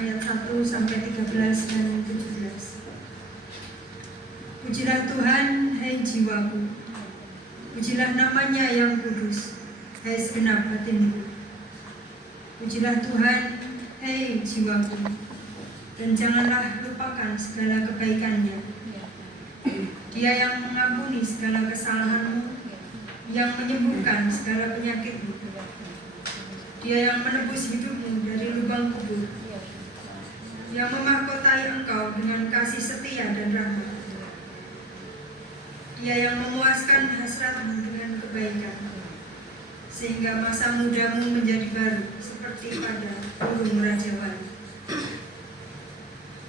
ayat 1 sampai 13 dan 17. Pujilah Tuhan, hai jiwaku. Pujilah namanya yang kudus, hai segenap batinku. Pujilah Tuhan, hai jiwaku. Dan janganlah lupakan segala kebaikannya. Dia yang mengampuni segala kesalahanmu, yang menyembuhkan segala penyakitmu. Dia yang menebus hidupmu dari lubang kubur, yang memahkotai engkau dengan kasih setia dan rahmat. Dia yang memuaskan hasratmu dengan kebaikan, sehingga masa mudamu menjadi baru seperti pada burung raja-wali.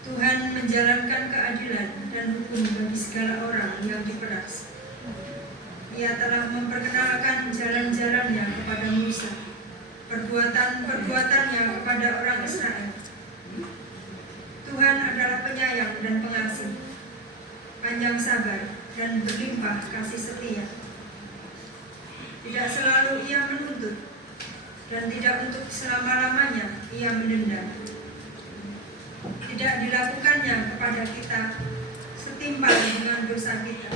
Tuhan menjalankan keadilan dan hukum bagi segala orang yang diperas. Ia telah memperkenalkan jalan-jalannya kepada Musa, perbuatan-perbuatannya kepada orang Israel. Tuhan adalah penyayang dan pengasih, panjang sabar dan berlimpah kasih setia. Tidak selalu ia menuntut, dan tidak untuk selama-lamanya ia mendenda. Tidak dilakukannya kepada kita setimpal dengan dosa kita,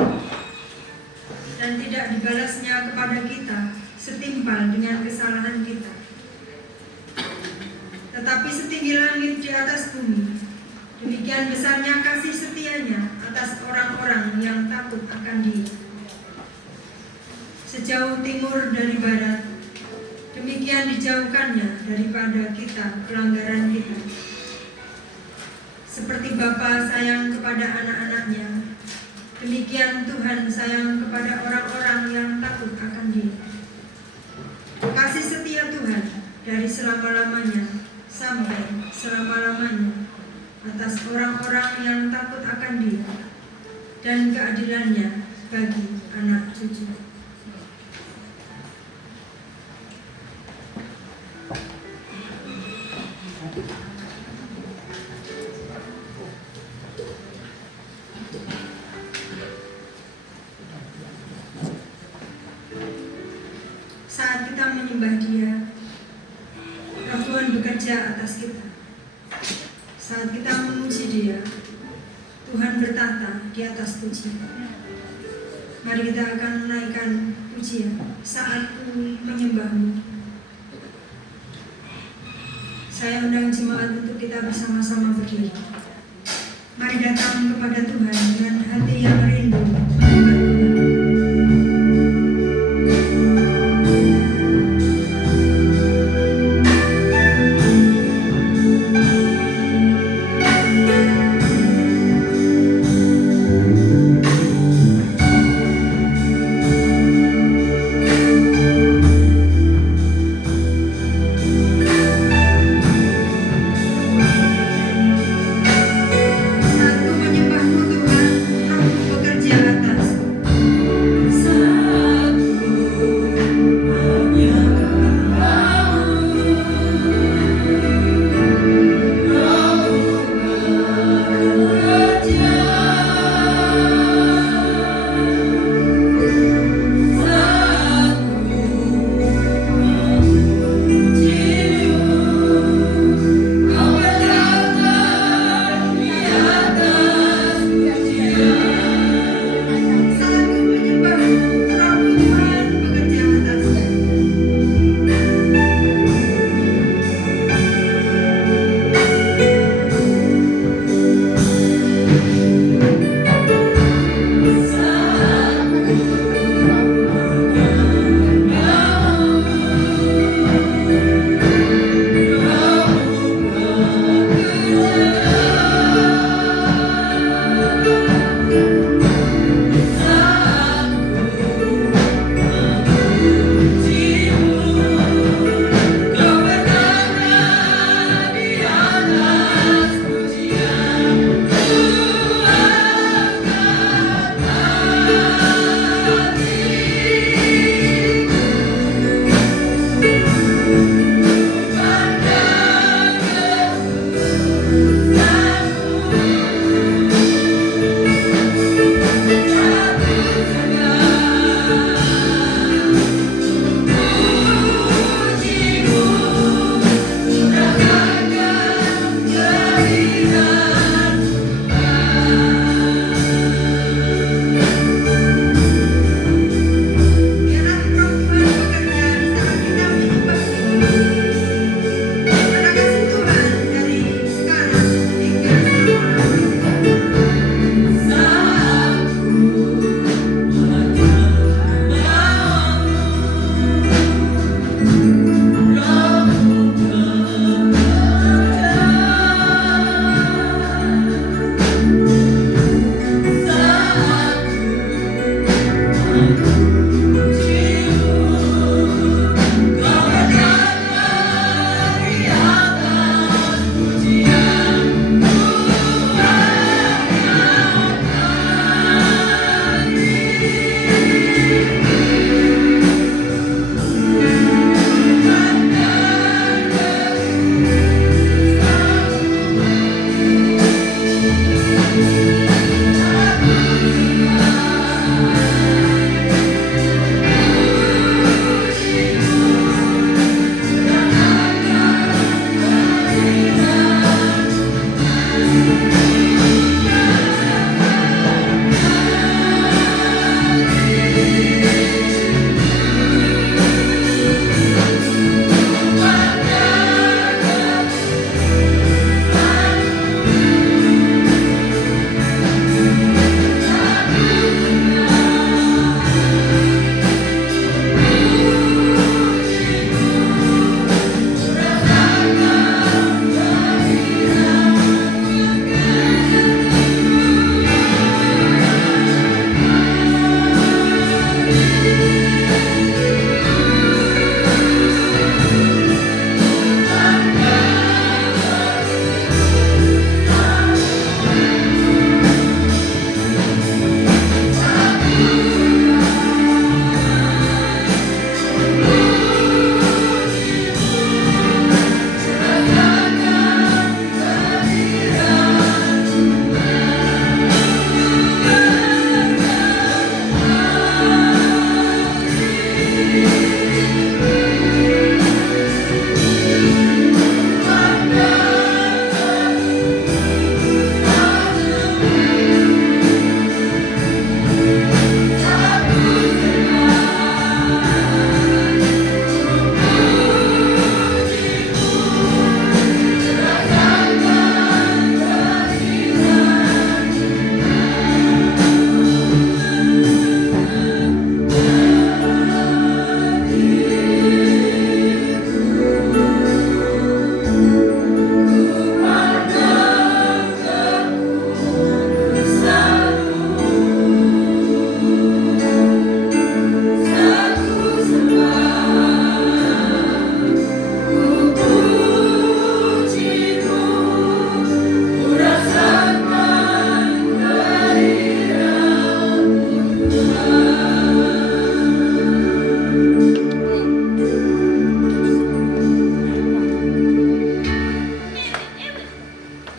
dan tidak dibalasnya kepada kita setimpal dengan kesalahan kita. Tetapi setinggi langit di atas bumi, demikian besarnya kasih setianya atas orang-orang yang takut akan Dia. Sejauh timur dari barat, demikian dijauhkannya daripada kita pelanggaran kita. Seperti Bapa sayang kepada anak-anaknya, demikian Tuhan sayang kepada orang-orang yang takut akan Dia. Kasih setia Tuhan dari selama-lamanya sampai selama-lamanya atas orang-orang yang takut akan Dia, dan keadilannya bagi anak cucu. Saat kita menyembah Dia, Roh Tuhan bekerja atas kita. Saat kita memuji Dia, Tuhan bertata di atas puji. Mari kita akan menaikkan pujian. Saatku menyembah-Mu. Saya undang jemaat untuk kita bersama-sama berdiri. Mari datang kepada Tuhan dengan hati yang rindu. Saatku menyembah-Mu Tuhan, Roh-Mu bekerja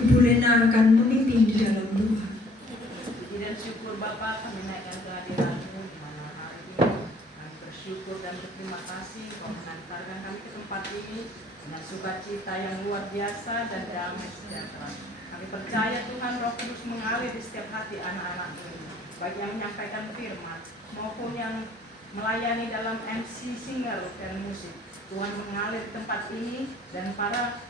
Ibu Lena akan memimpin di dalam doa. Puji dan syukur Bapa, kami naikkan kehadiran-Mu di mana hari ini kami bersyukur dan berterima kasih Kau mengantarkan kami ke tempat ini dengan sukacita yang luar biasa dan damai sejahtera. Kami percaya Tuhan Roh Kudus mengalir di setiap hati anak-anak ini, baik yang menyampaikan firman maupun yang melayani dalam MC singer dan musik. Tuhan mengalir di tempat ini dan para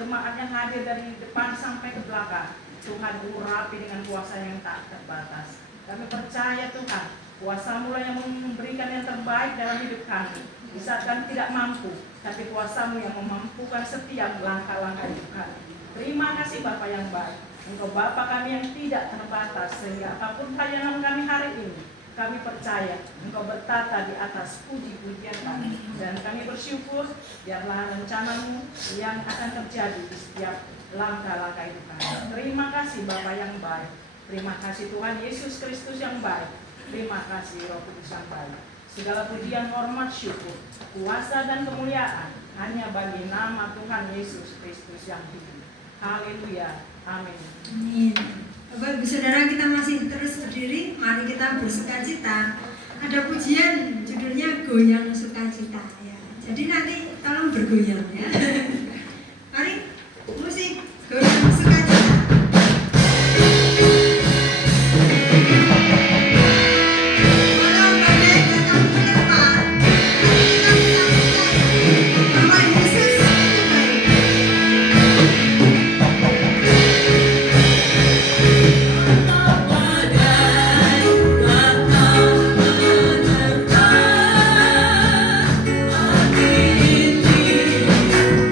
jemaat yang hadir dari depan sampai ke belakang. Tuhan urapi dengan kuasa yang tak terbatas. Kami percaya Tuhan, kuasa-Mu yang memberikan yang terbaik dalam hidup kami. Di saat kami tidak mampu, tapi kuasa-Mu yang memampukan setiap langkah-langkah hidup kami. Terima kasih Bapa yang baik. Engkau Bapa kami yang tidak terbatas, sehingga apapun tayangan kami hari ini, kami percaya Engkau bertata di atas puji-pujian kami. Dan kami bersyukur, biarlah rencana-Mu yang akan terjadi di setiap langkah-langkah hidup kami. Terima kasih Bapa yang baik. Terima kasih Tuhan Yesus Kristus yang baik. Terima kasih Roh Kudus yang baik. Segala pujian, hormat, syukur, kuasa dan kemuliaan hanya bagi nama Tuhan Yesus Kristus yang hidup. Haleluya. Amin. Amin. Bapak Ibu Saudara, kita masih terus berdiri. Mari kita bersukacita. Ada pujian judulnya Goyang Sukacita ya. Jadi nanti tolong bergoyang ya. Mari musik Goyang Sukacita. Hati ini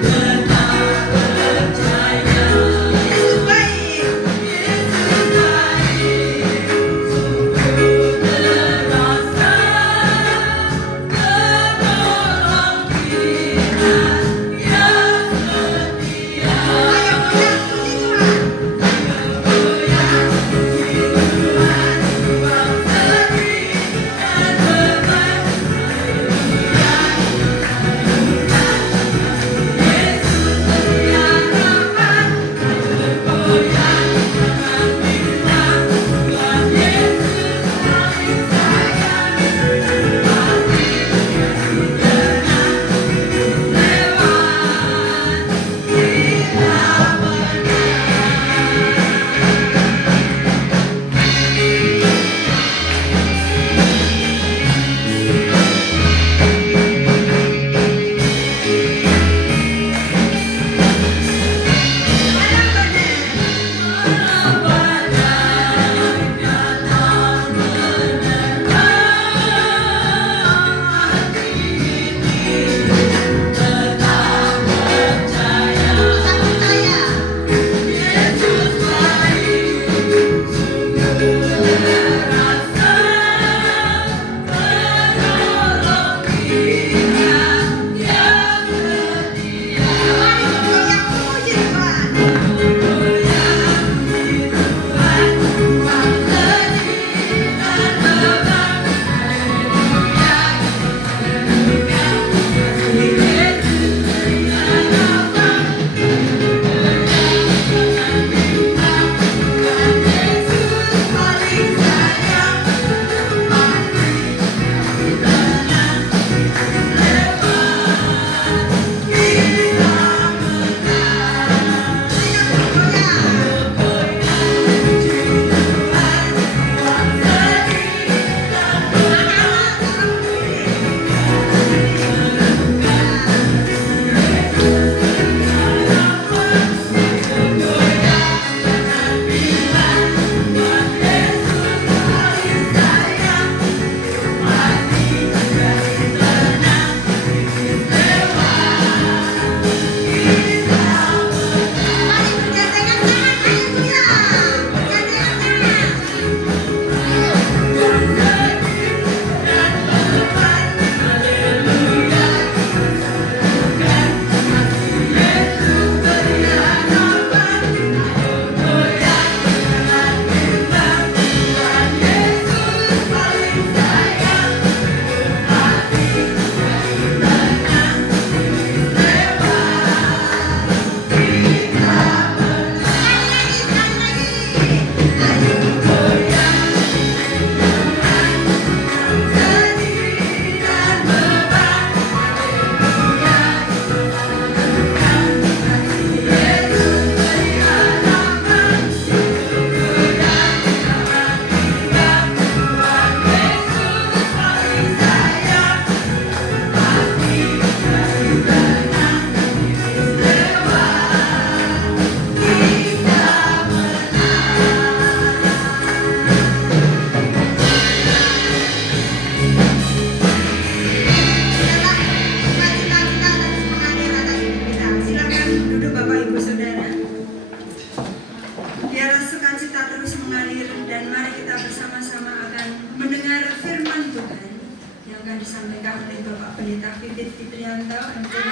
oleh Bapak Pendeta Vivit Fitrianto MTH.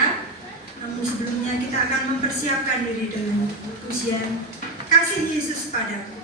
Namun sebelumnya kita akan mempersiapkan diri dengan pujian Kasih Yesus Padaku.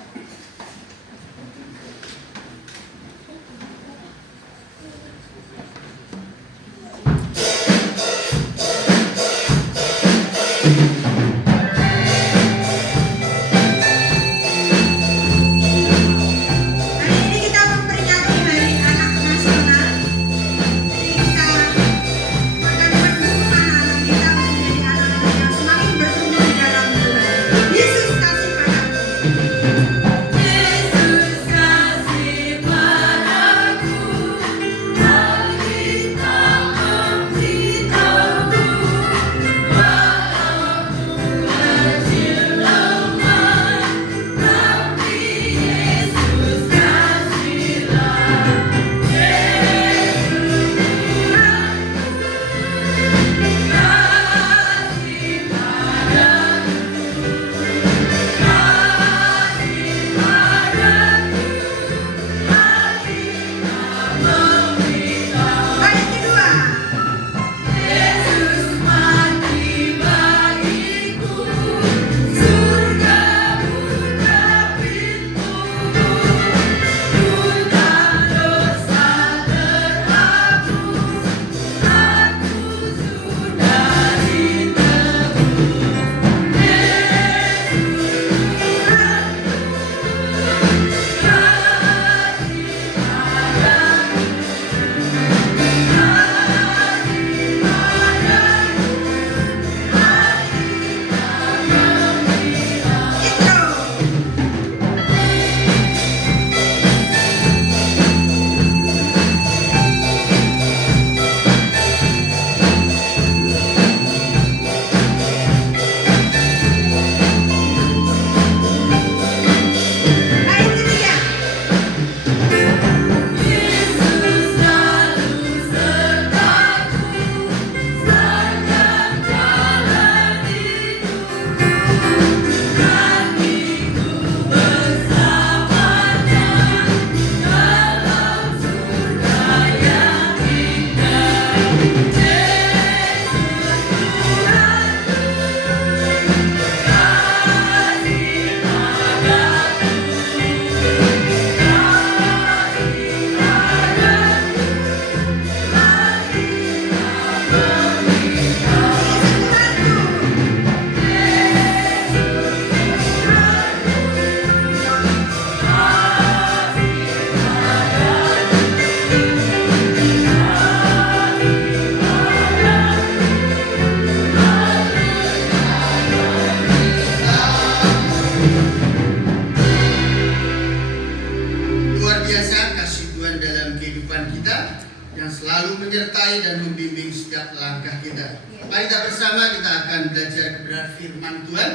Mari kita bersama kita akan belajar kebenaran firman Tuhan.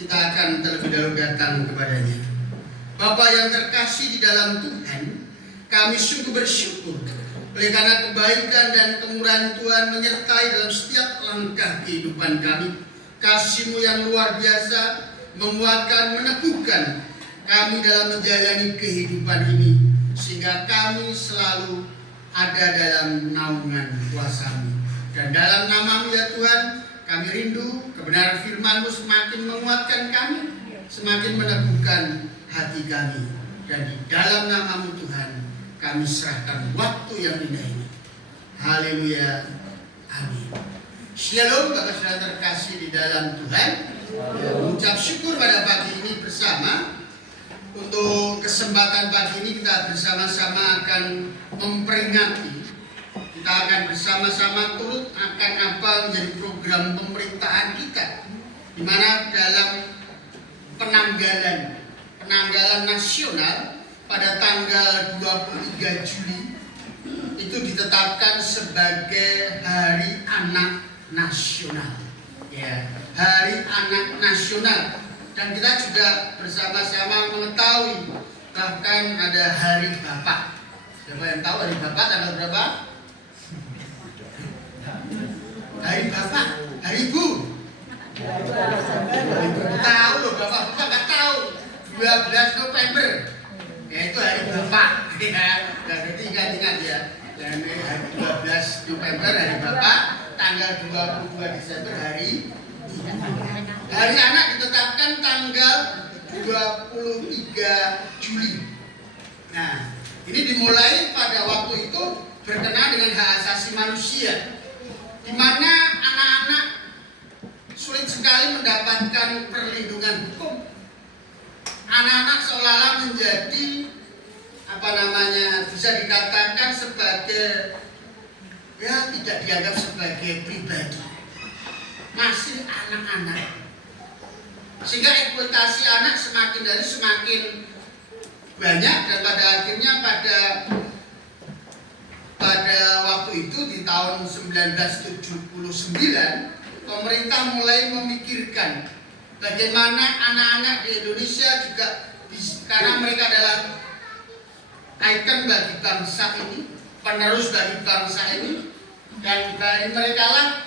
Kita akan terlebih dahulu datang kepadanya. Bapa yang terkasih di dalam Tuhan, kami sungguh bersyukur oleh karena kebaikan dan kemurahan Tuhan menyertai dalam setiap langkah kehidupan kami. Kasih-Mu yang luar biasa menguatkan, meneguhkan kami dalam menjalani kehidupan ini, sehingga kami selalu ada dalam naungan kuasa-Mu. Dan dalam nama-Mu ya Tuhan, kami rindu kebenaran firman-Mu semakin menguatkan kami, semakin meneguhkan hati kami. Dan di dalam nama-Mu Tuhan, kami serahkan waktu yang indah ini. Haleluya. Amin. Shalom Bapak Saudara terkasih di dalam Tuhan. Mengucap syukur pada pagi ini bersama. Untuk kesempatan pagi ini kita bersama-sama akan memperingati. Kita akan bersama-sama turut akan apa menjadi program pemerintahan kita, di mana dalam penanggalan nasional pada tanggal 23 Juli itu ditetapkan sebagai Hari Anak Nasional. Ya, Hari Anak Nasional. Dan kita juga bersama-sama mengetahui bahkan ada Hari Bapak. Siapa yang tahu Hari Bapak tanggal berapa? Hari Bapak, Hari Ibu. Tahu loh Bapak nggak tahu. 12 November, yaitu Hari Bapak. Ya, jadi ingat-ingat ya. Dan hari 12 November hari Bapak, tanggal 22 Desember hari anak ditetapkan tanggal 23 Juli. Nah, ini dimulai pada waktu itu berkenaan dengan hak asasi manusia, di mana anak-anak sulit sekali mendapatkan perlindungan hukum. Anak-anak seolah-olah menjadi bisa dikatakan sebagai tidak dianggap sebagai pribadi, masih anak-anak, sehingga eksploitasi anak semakin dari semakin banyak. Dan pada akhirnya pada waktu itu di tahun 1979 pemerintah mulai memikirkan bagaimana anak-anak di Indonesia juga karena mereka adalah ikon bagi bangsa ini, penerus bagi bangsa ini, dan dari mereka lah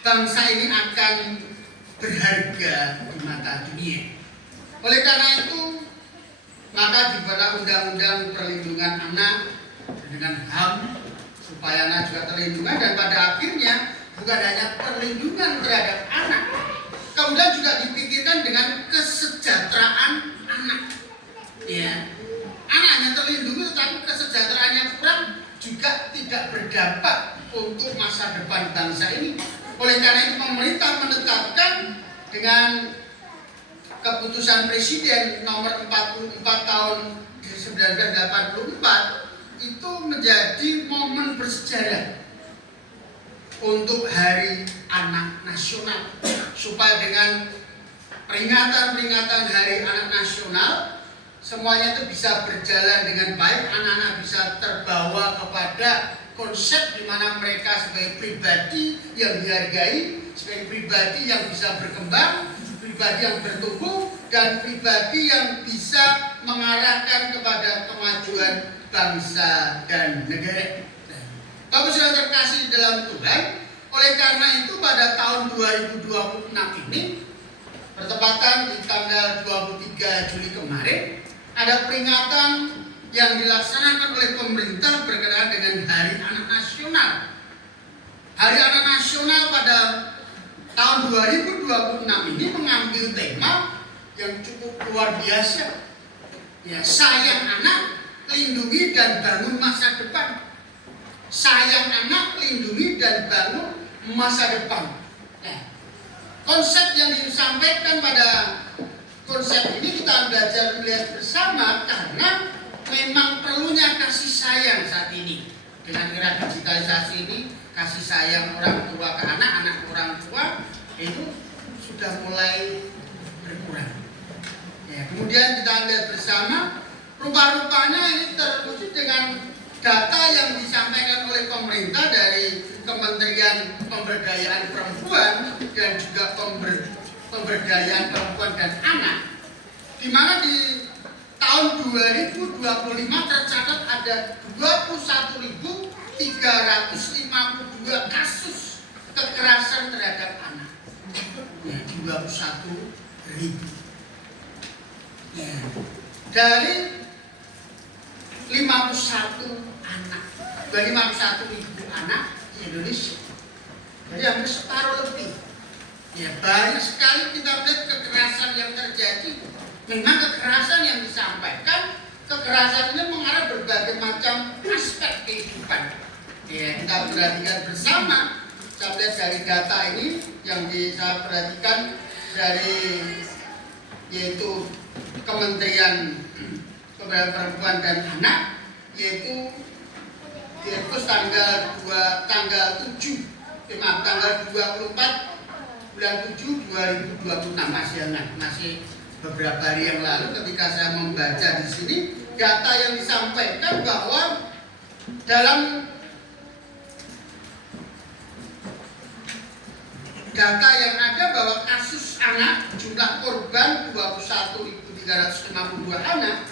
bangsa ini akan berharga di mata dunia. Oleh karena itu maka dibuatlah undang-undang perlindungan anak dengan HAM supaya anak juga terlindungi, dan pada akhirnya bukan hanya perlindungan terhadap anak, kemudian juga dipikirkan dengan kesejahteraan anak. Ya, anak hanya terlindungi tetapi kesejahteraannya kurang juga tidak berdampak untuk masa depan bangsa ini. Oleh karena itu pemerintah menetapkan dengan keputusan Presiden nomor 44 tahun 1984 itu menjadi momen bersejarah untuk Hari Anak Nasional, supaya dengan peringatan Hari Anak Nasional semuanya itu bisa berjalan dengan baik, anak-anak bisa terbawa kepada konsep di mana mereka sebagai pribadi yang dihargai, sebagai pribadi yang bisa berkembang, pribadi yang bertumbuh, dan pribadi yang bisa mengarahkan kepada kemajuan bangsa dan negara. Bapak sudah terkasih dalam Tuhan, oleh karena itu pada tahun 2026 ini, bertepatan di tanggal 23 Juli kemarin, ada peringatan yang dilaksanakan oleh pemerintah berkenaan dengan Hari Anak Nasional. Hari Anak Nasional pada tahun 2026 ini mengambil tema yang cukup luar biasa. Ya, sayang anak, lindungi dan bangun masa depan. Sayang anak, lindungi dan bangun masa depan. Nah, konsep yang disampaikan pada konsep ini kita belajar melihat bersama, karena memang perlunya kasih sayang saat ini. Dengan era digitalisasi ini, kasih sayang orang tua ke anak, anak ke orang tua itu sudah mulai berkurang. Ya, kemudian kita lihat bersama, rupa-rupanya ini terwujud dengan data yang disampaikan oleh pemerintah dari Kementerian Pemberdayaan Perempuan dan juga Pemberdayaan Perempuan dan Anak, di mana di tahun 2025 tercatat ada 21.352 kasus kekerasan terhadap anak. Ya, 21.000. Ya, dari 51 anak, dari 51.000 anak di Indonesia. Jadi hampir separuh lebih. Ya, banyak sekali kita melihat kekerasan yang terjadi. Memang kekerasan yang disampaikan, kekerasan ini mengarah berbagai macam aspek kehidupan. Ya, kita perhatikan bersama. Saya lihat dari data ini yang saya perhatikan dari yaitu Kementerian Pemberdayaan Perempuan dan Anak, yaitu tanggal 24 bulan 7 2026 masih beberapa hari yang lalu ketika saya membaca di sini data yang disampaikan bahwa dalam data yang ada bahwa kasus anak jumlah korban 21.352 anak,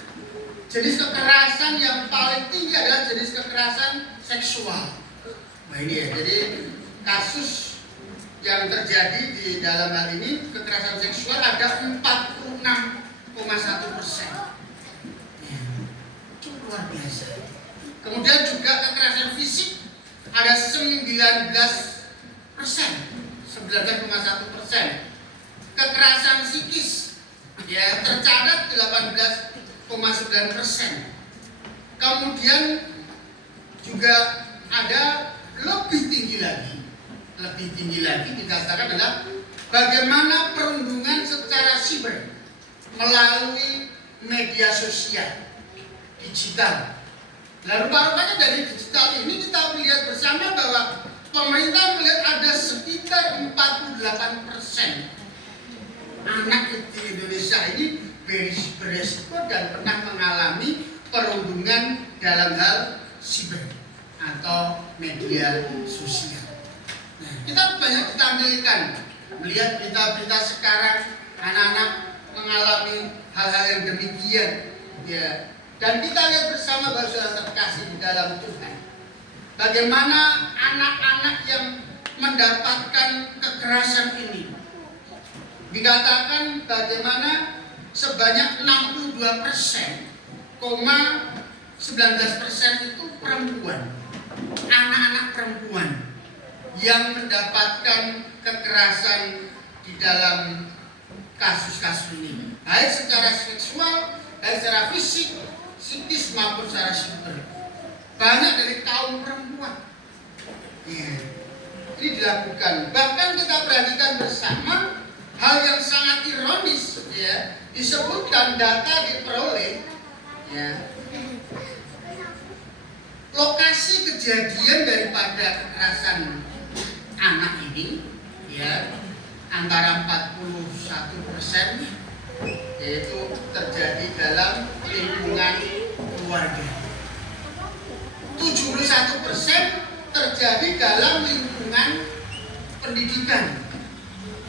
jenis kekerasan yang paling tinggi adalah jenis kekerasan seksual. Nah ini ya, jadi kasus yang terjadi di dalam hal ini kekerasan seksual ada 46,1%. Ya, cukup luar biasa. Kemudian juga kekerasan fisik 19,1%. Kekerasan psikis ya tercatat 18,9%. Kemudian juga ada lebih tinggi lagi dikatakan adalah bagaimana perundungan secara siber melalui media sosial digital. Lalu rupanya dari digital ini kita melihat bersama bahwa pemerintah melihat ada sekitar 48% anak di Indonesia ini berisiko dan pernah mengalami perundungan dalam hal siber atau media sosial. Nah, kita banyak ditampilkan melihat berita-berita sekarang anak-anak mengalami hal-hal yang demikian, ya. Dan kita lihat bersama bahwa saudara terkasih di dalam Tuhan, bagaimana anak-anak yang mendapatkan kekerasan ini. Dikatakan bagaimana sebanyak 62,19% itu perempuan, anak-anak perempuan yang mendapatkan kekerasan di dalam kasus-kasus ini, baik secara seksual, baik secara fisik, psikis maupun secara siber. Banyak dari kaum perempuan. Ya. Ini dilakukan. Bahkan kita perhatikan bersama hal yang sangat ironis, ya, disebutkan data diperoleh, ya, lokasi kejadian daripada kekerasan anak ini, ya, antara 41% yaitu terjadi dalam lingkungan keluarga, 71% terjadi dalam lingkungan pendidikan,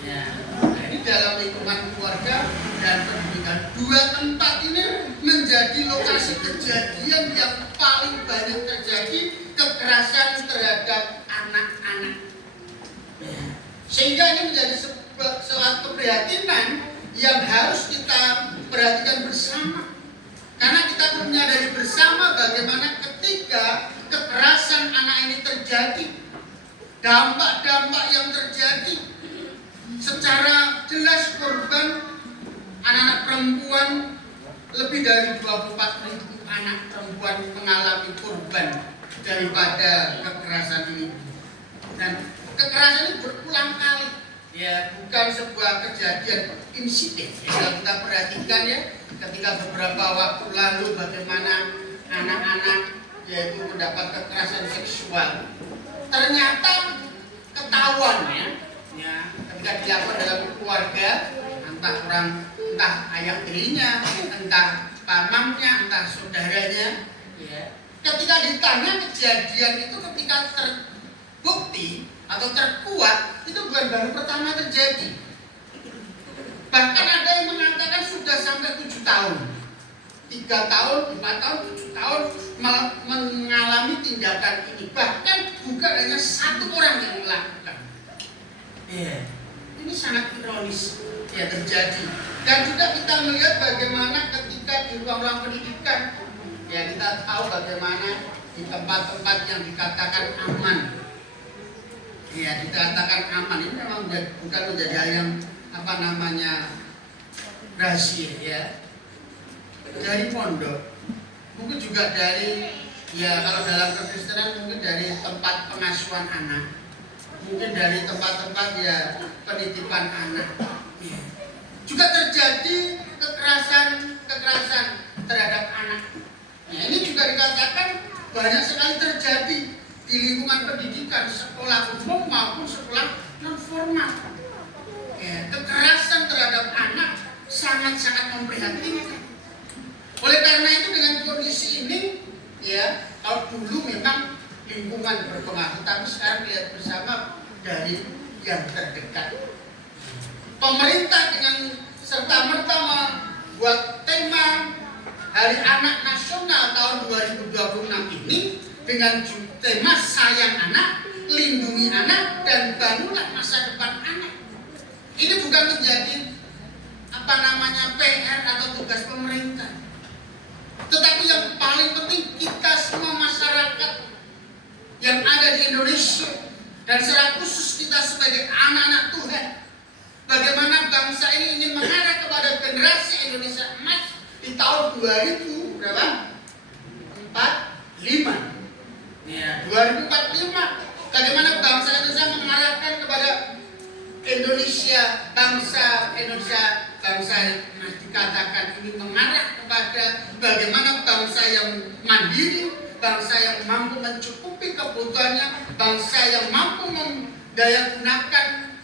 ya. Nah, ini dalam lingkungan keluarga dan pendidikan. Dua tempat ini menjadi lokasi kejadian yang paling banyak terjadi kekerasan terhadap anak-anak, ya. Sehingga ini menjadi suatu keprihatinan yang harus kita perhatikan bersama, karena kita menyadari bersama bagaimana ketika kekerasan anak ini terjadi, dampak-dampak yang terjadi secara jelas korban anak-anak perempuan, lebih dari 24.000 anak perempuan mengalami korban daripada kekerasan ini. Dan kekerasan ini berulang kali, ya, bukan sebuah kejadian insiden. Ya, kalau kita perhatikan, ya, ketika beberapa waktu lalu bagaimana anak-anak yaitu mendapat kekerasan seksual, ternyata ketahuan, ya, ketika dilakukan dalam keluarga, entah ayah tirinya, entah pamannya, entah saudaranya, ya. Ketika ditanya kejadian itu ketika terbukti atau terkuat, itu bukan baru pertama terjadi. Bahkan ada yang mengatakan sudah sampai 7 tahun, 3 tahun, 4 tahun, 7 tahun mengalami tindakan ini. Bahkan bukan hanya satu orang yang melakukan. Ya, ini sangat ironis, ya, terjadi. Dan juga kita melihat bagaimana ketika di ruang-ruang pendidikan, ya, kita tahu bagaimana di tempat-tempat yang dikatakan aman, ya, dikatakan aman, ini memang bukan menjadi hal yang rahasia, ya. Dari pondok, mungkin juga dari, ya, kalau dalam kekristenan mungkin dari tempat pengasuhan anak, mungkin dari tempat-tempat, ya, penitipan anak, ya. Juga terjadi kekerasan terhadap anak. Ya, ini juga dikatakan banyak sekali terjadi di lingkungan pendidikan, sekolah umum maupun sekolah non formal. Ya, kekerasan terhadap anak sangat-sangat memprihatinkan. Oleh karena itu dengan kondisi ini, ya, kalau dulu memang lingkungan berpengaruh, tapi sekarang lihat bersama dari yang terdekat. Pemerintah dengan serta-merta membuat tema Hari Anak Nasional tahun 2026 ini dengan tema Sayang Anak, Lindungi Anak, dan Bangunlah Masa Depan Anak. Ini bukan menjadi PR atau tugas pemerintah, tetapi yang paling penting kita semua masyarakat yang ada di Indonesia Dan secara khusus kita sebagai anak-anak Tuhan, bagaimana bangsa ini ingin mengarah kepada generasi Indonesia emas di tahun 2000 berapa? 45. Ya, 2045. Bagaimana bangsa Indonesia mengarahkan kepada Indonesia, bangsa yang dikatakan ini mengarah kepada bagaimana bangsa yang mandiri, bangsa yang mampu mencukupi kebutuhannya, bangsa yang mampu mendayagunakan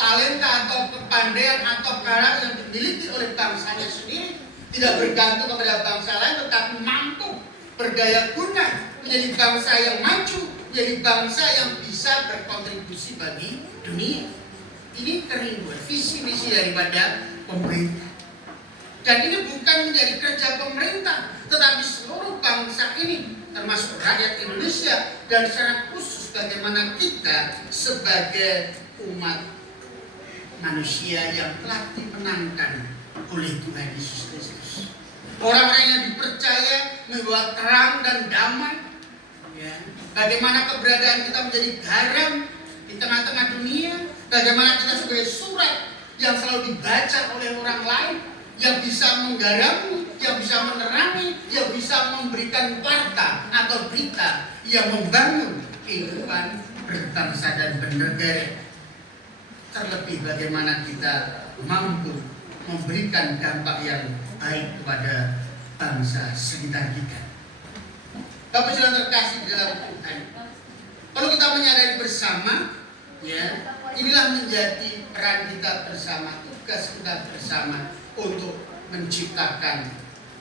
talenta atau kepandaian atau cara yang dimiliki oleh bangsanya sendiri, tidak bergantung kepada bangsa lain, tetapi mampu berdaya guna menjadi bangsa yang maju, menjadi bangsa yang bisa berkontribusi bagi dunia. Ini kerinduan visi misi daripada pemerintah. Dan ini bukan menjadi kerja pemerintah, tetapi seluruh bangsa ini, termasuk rakyat Indonesia, dan secara khusus bagaimana kita sebagai umat manusia yang telah dimenangkan oleh Tuhan Yesus Kristus. Orang-orang yang dipercaya membawa terang dan damai. Ya. Bagaimana keberadaan kita menjadi garam di tengah-tengah dunia. Bagaimana kita sebagai surat yang selalu dibaca oleh orang lain, yang bisa menggarami, yang bisa menerangi, yang bisa memberikan warta atau berita yang membangun kehidupan berbangsa dan bernegara. Terlebih bagaimana kita mampu memberikan dampak yang baik kepada bangsa sekitar kita. Bapak Saudara terkasih di dalam Tuhan, kalau kita menyadari bersama, ya, inilah menjadi peran kita bersama, tugas kita bersama untuk menciptakan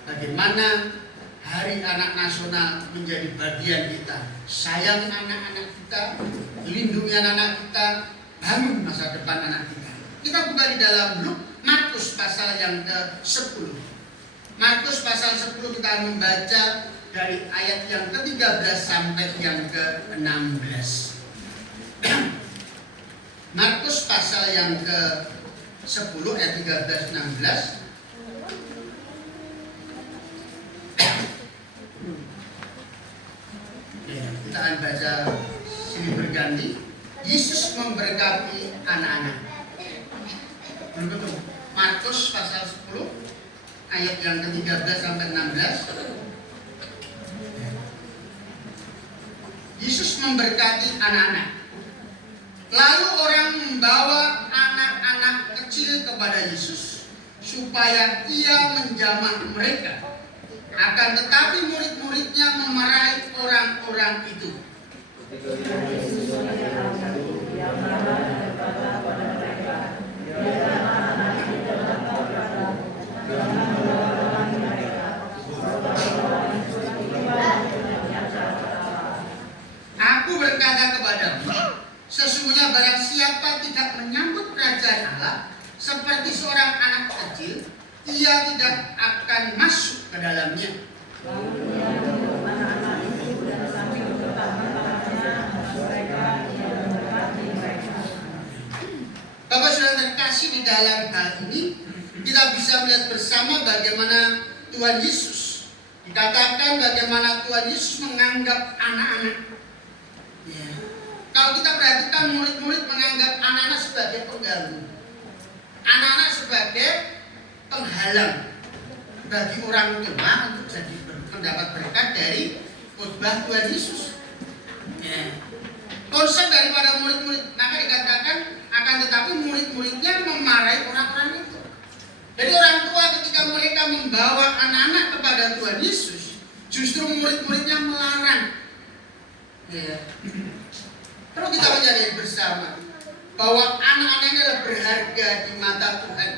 bagaimana Hari Anak Nasional menjadi bagian kita. Sayangi anak-anak kita, lindungi anak-anak kita, bangun masa depan anak kita. Kita buka di dalam Markus pasal yang ke-10. Markus pasal 10 kita membaca dari ayat yang ke-13 sampai yang ke-16. Markus pasal yang ke-10 ayat 13-16. Ya, kita akan baca silih berganti. Yesus memberkati anak-anak. Betul. Markus pasal 10 ayat yang ke-13 sampai 16. Yesus memberkati anak-anak. Lalu orang membawa anak-anak kecil kepada Yesus supaya ia menjamah mereka. Akan tetapi murid-muridnya memarahi orang-orang itu. Aku berkata kepadamu, sesungguhnya barang siapa tidak menyambut kerajaan Allah seperti seorang anak kecil, ia tidak akan masuk ke dalamnya. Bapak Saudara terkasih, di dalam hal ini kita bisa melihat bersama bagaimana Tuhan Yesus, dikatakan bagaimana Tuhan Yesus menganggap anak-anak. Ya. Kalau kita perhatikan, murid-murid menganggap anak-anak sebagai pengganggu, anak-anak sebagai penghalang bagi orang tua untuk jadi mendapat berkat dari khotbah Tuhan Yesus. Ya. Konsep daripada murid-murid, maka dikatakan akan tetapi murid-muridnya memarahi orang-orang itu. Jadi orang tua ketika mereka membawa anak-anak kepada Tuhan Yesus, justru murid-muridnya melarang. Ya. Perlu kita menyadari bersama bahwa anak-anak ini adalah berharga di mata Tuhan.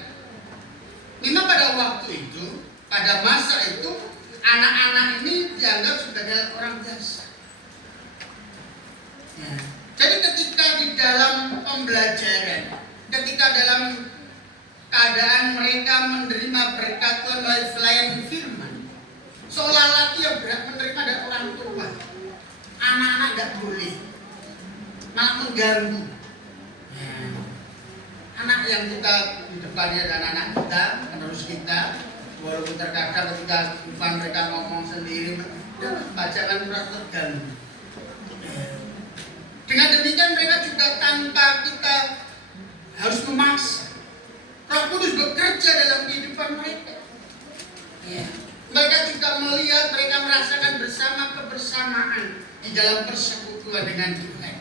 Memang pada waktu itu, pada masa itu, anak-anak ini dianggap sebagai orang biasa. Ya. Jadi ketika di dalam pembelajaran, ketika dalam keadaan mereka menerima berkat Tuhan melalui pelayanan firman, seolah-olah dia menerima dari orang tua. Anak-anak tidak boleh, malah mengganggu. Ya. Anak yang kita di depannya dan anak kita, penerus kita, walaupun terkadang ketika depan mereka ngomong sendiri, jangan terganggu. Ya. Dengan demikian mereka juga tanpa kita harus memaksa, Roh Kudus bekerja dalam kehidupan mereka. Ya. Mereka juga melihat, mereka merasakan bersama kebersamaan di dalam persekutuan dengan Tuhan.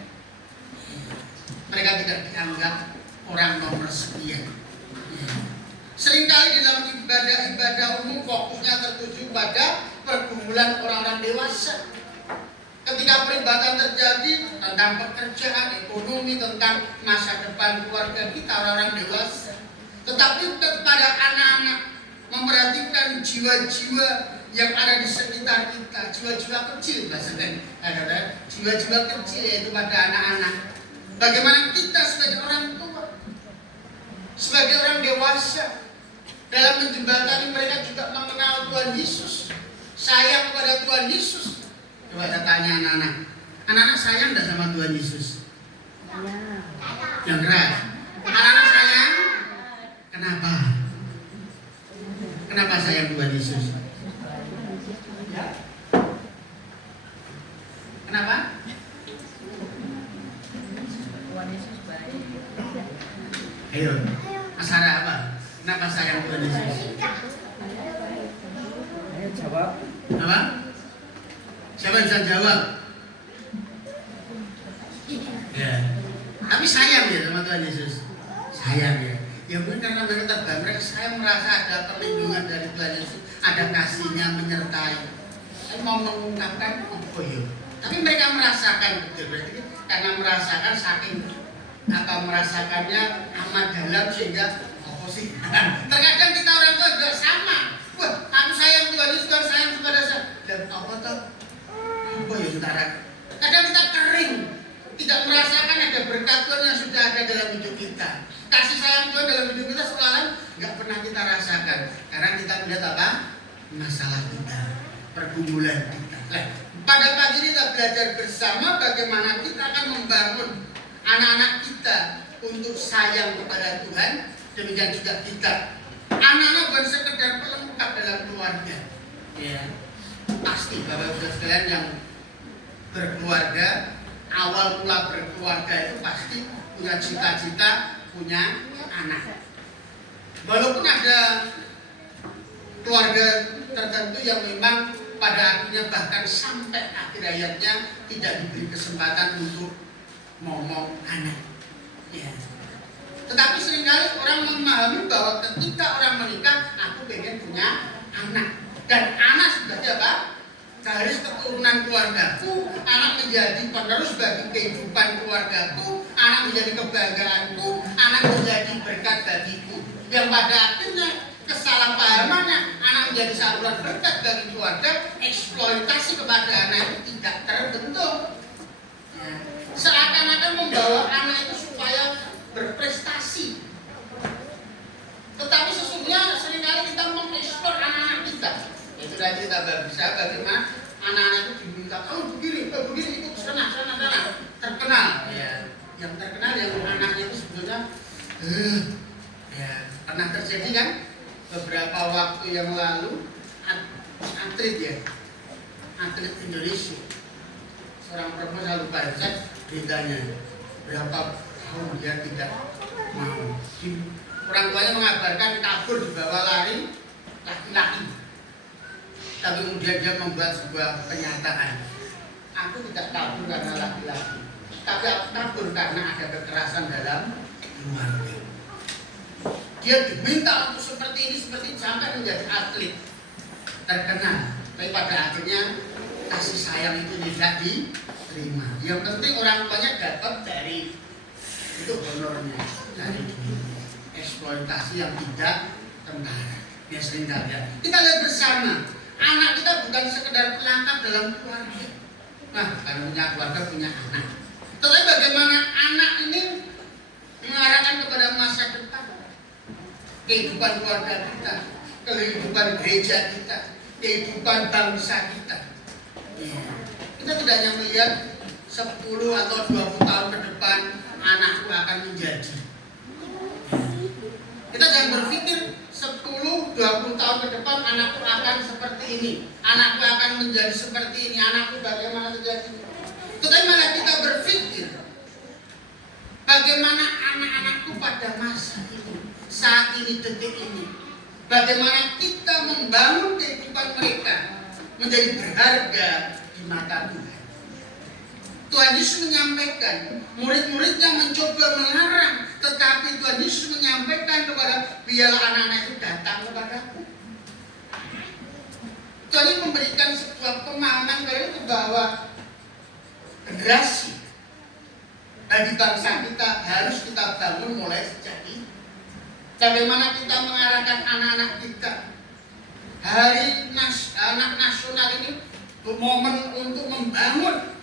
Mereka tidak dianggap orang nomor sekian. Ya. Seringkali dalam ibadah-ibadah umum fokusnya tertuju pada pergumulan orang-orang dewasa. Ketika peribatan terjadi tentang pekerjaan, ekonomi, tentang masa depan keluarga kita, orang-orang dewasa. Tetapi kepada anak-anak, memperhatikan jiwa-jiwa yang ada di sekitar kita, jiwa-jiwa kecil bahasanya, jiwa-jiwa kecil yaitu pada anak-anak. Bagaimana kita sebagai orang tua, sebagai orang dewasa, dalam menjembatani mereka juga mengenal Tuhan Yesus, sayang kepada Tuhan Yesus. Coba kita tanya anak-anak, anak-anak sayang tidak sama Tuhan Yesus? Yang keras. Anak-anak sayang? Kenapa? Kenapa sayang Tuhan Yesus? Kenapa? Tuhan Yesus baik. Ayo, Asara apa? Kenapa sayang Tuhan Yesus? Ayo jawab. Apa? Siapa yang bisa jawab? Ya. Tapi sayang ya sama Tuhan Yesus. Sayang ya. Ya mungkin karena mereka terbang, saya merasa ada perlindungan dari Tuhan Yesus, ada kasihnya menyertai. Saya mau mengungkapkan apa ya? Tapi mereka merasakan betul, berarti karena merasakan saking atau merasakannya amat dalam sehingga apa sih? Terkadang kita orang tua juga sama. Wah, aku sayang Tuhan Yesus, Tuhan sayang kepada saya. Dan apa tuh? Apa ya saudara? Kadang kita kering, tidak merasakan ada berkat Tuhan yang sudah ada dalam hidup kita. Kasih sayang Tuhan dalam hidup kita seolah nggak pernah kita rasakan. Karena kita melihat apa? Masalah kita, pergumulan kita. Nah, pada pagi ini kita belajar bersama bagaimana kita akan membangun anak-anak kita untuk sayang kepada Tuhan. Demikian juga kita. Anak-anak bukan sekedar pelengkap dalam keluarga. Ya, pasti Bapak Ibu sekalian yang berkeluarga, awal mula berkeluarga itu pasti punya cita-cita, punya anak. Walaupun ada keluarga tertentu yang memang pada akhirnya bahkan sampai akhir hayatnya tidak diberi kesempatan untuk ngomong anak. Ya. Tetapi seringkali orang memahami bahwa ketika orang menikah, aku pengen punya anak. Dan anak sebagai apa? Garis keturunan keluargaku, anak menjadi penerus bagi kehidupan keluargaku, anak menjadi kebanggaanku, anak menjadi berkat bagiku. Yang pada akhirnya kesalahpahamannya, anak menjadi saluran berkat bagi keluarga, eksploitasi kepada anak itu tidak terbentuk. Ya. Seakan-akan membawa anak itu supaya berprestasi. Tetapi sesungguhnya seringkali kita mengeksplor anak-anak kita. Itu tadi kita bisa bagaimana anak-anak itu diminta, oh begini, ikut sana. Terkenal, ya. Yang terkenal yang anaknya itu sebetulnya, ya pernah terjadi kan beberapa waktu yang lalu atlet Indonesia, seorang perempuan saya lupa beritanya, berapa tahun dia tidak mau. Orang tuanya mengabarkan kabur dibawa lari laki-laki. Tapi kemudian dia membuat sebuah pernyataan. Aku tidak kabur karena laki-laki, tapi aku kabur karena ada kekerasan dalam keluarga. Dia diminta untuk seperti ini sampai menjadi atlet terkenal. Tapi pada akhirnya kasih sayang itu tidak diterima. Yang penting orang tuanya dapat dari itu honornya, dari eksploitasi yang tidak tentara. Ya seringkali ya. Kita lihat bersama. Anak kita bukan sekedar pelengkap dalam keluarga. Nah, kalau punya keluarga punya anak. Tetapi bagaimana anak ini mengarahkan kepada masa depan, kehidupan keluarga kita, kehidupan gereja kita, kehidupan bangsa kita. Ya. Kita tidak hanya melihat 10 atau 20 tahun ke depan anakku akan menjadi. Kita jangan berpikir 10-20 tahun ke depan anakku akan seperti ini, anakku akan menjadi seperti ini, anakku bagaimana terjadi. Tetapi malah kita berpikir, bagaimana anak-anakku pada masa ini, saat ini, detik ini, bagaimana kita membangun kehidupan mereka menjadi berharga di mata Tuhan. Tuhan Yesus menyampaikan, murid-muridnya mencoba melarang, tetapi Tuhan Yesus menyampaikan kepada, biarlah anak-anak itu datang kepadaku. Tuhan Yesus memberikan sebuah pemahaman bahwa generasi bagi bangsa kita harus kita bangun mulai sejak ini. Bagaimana kita mengarahkan anak-anak kita. Anak nasional ini momen untuk membangun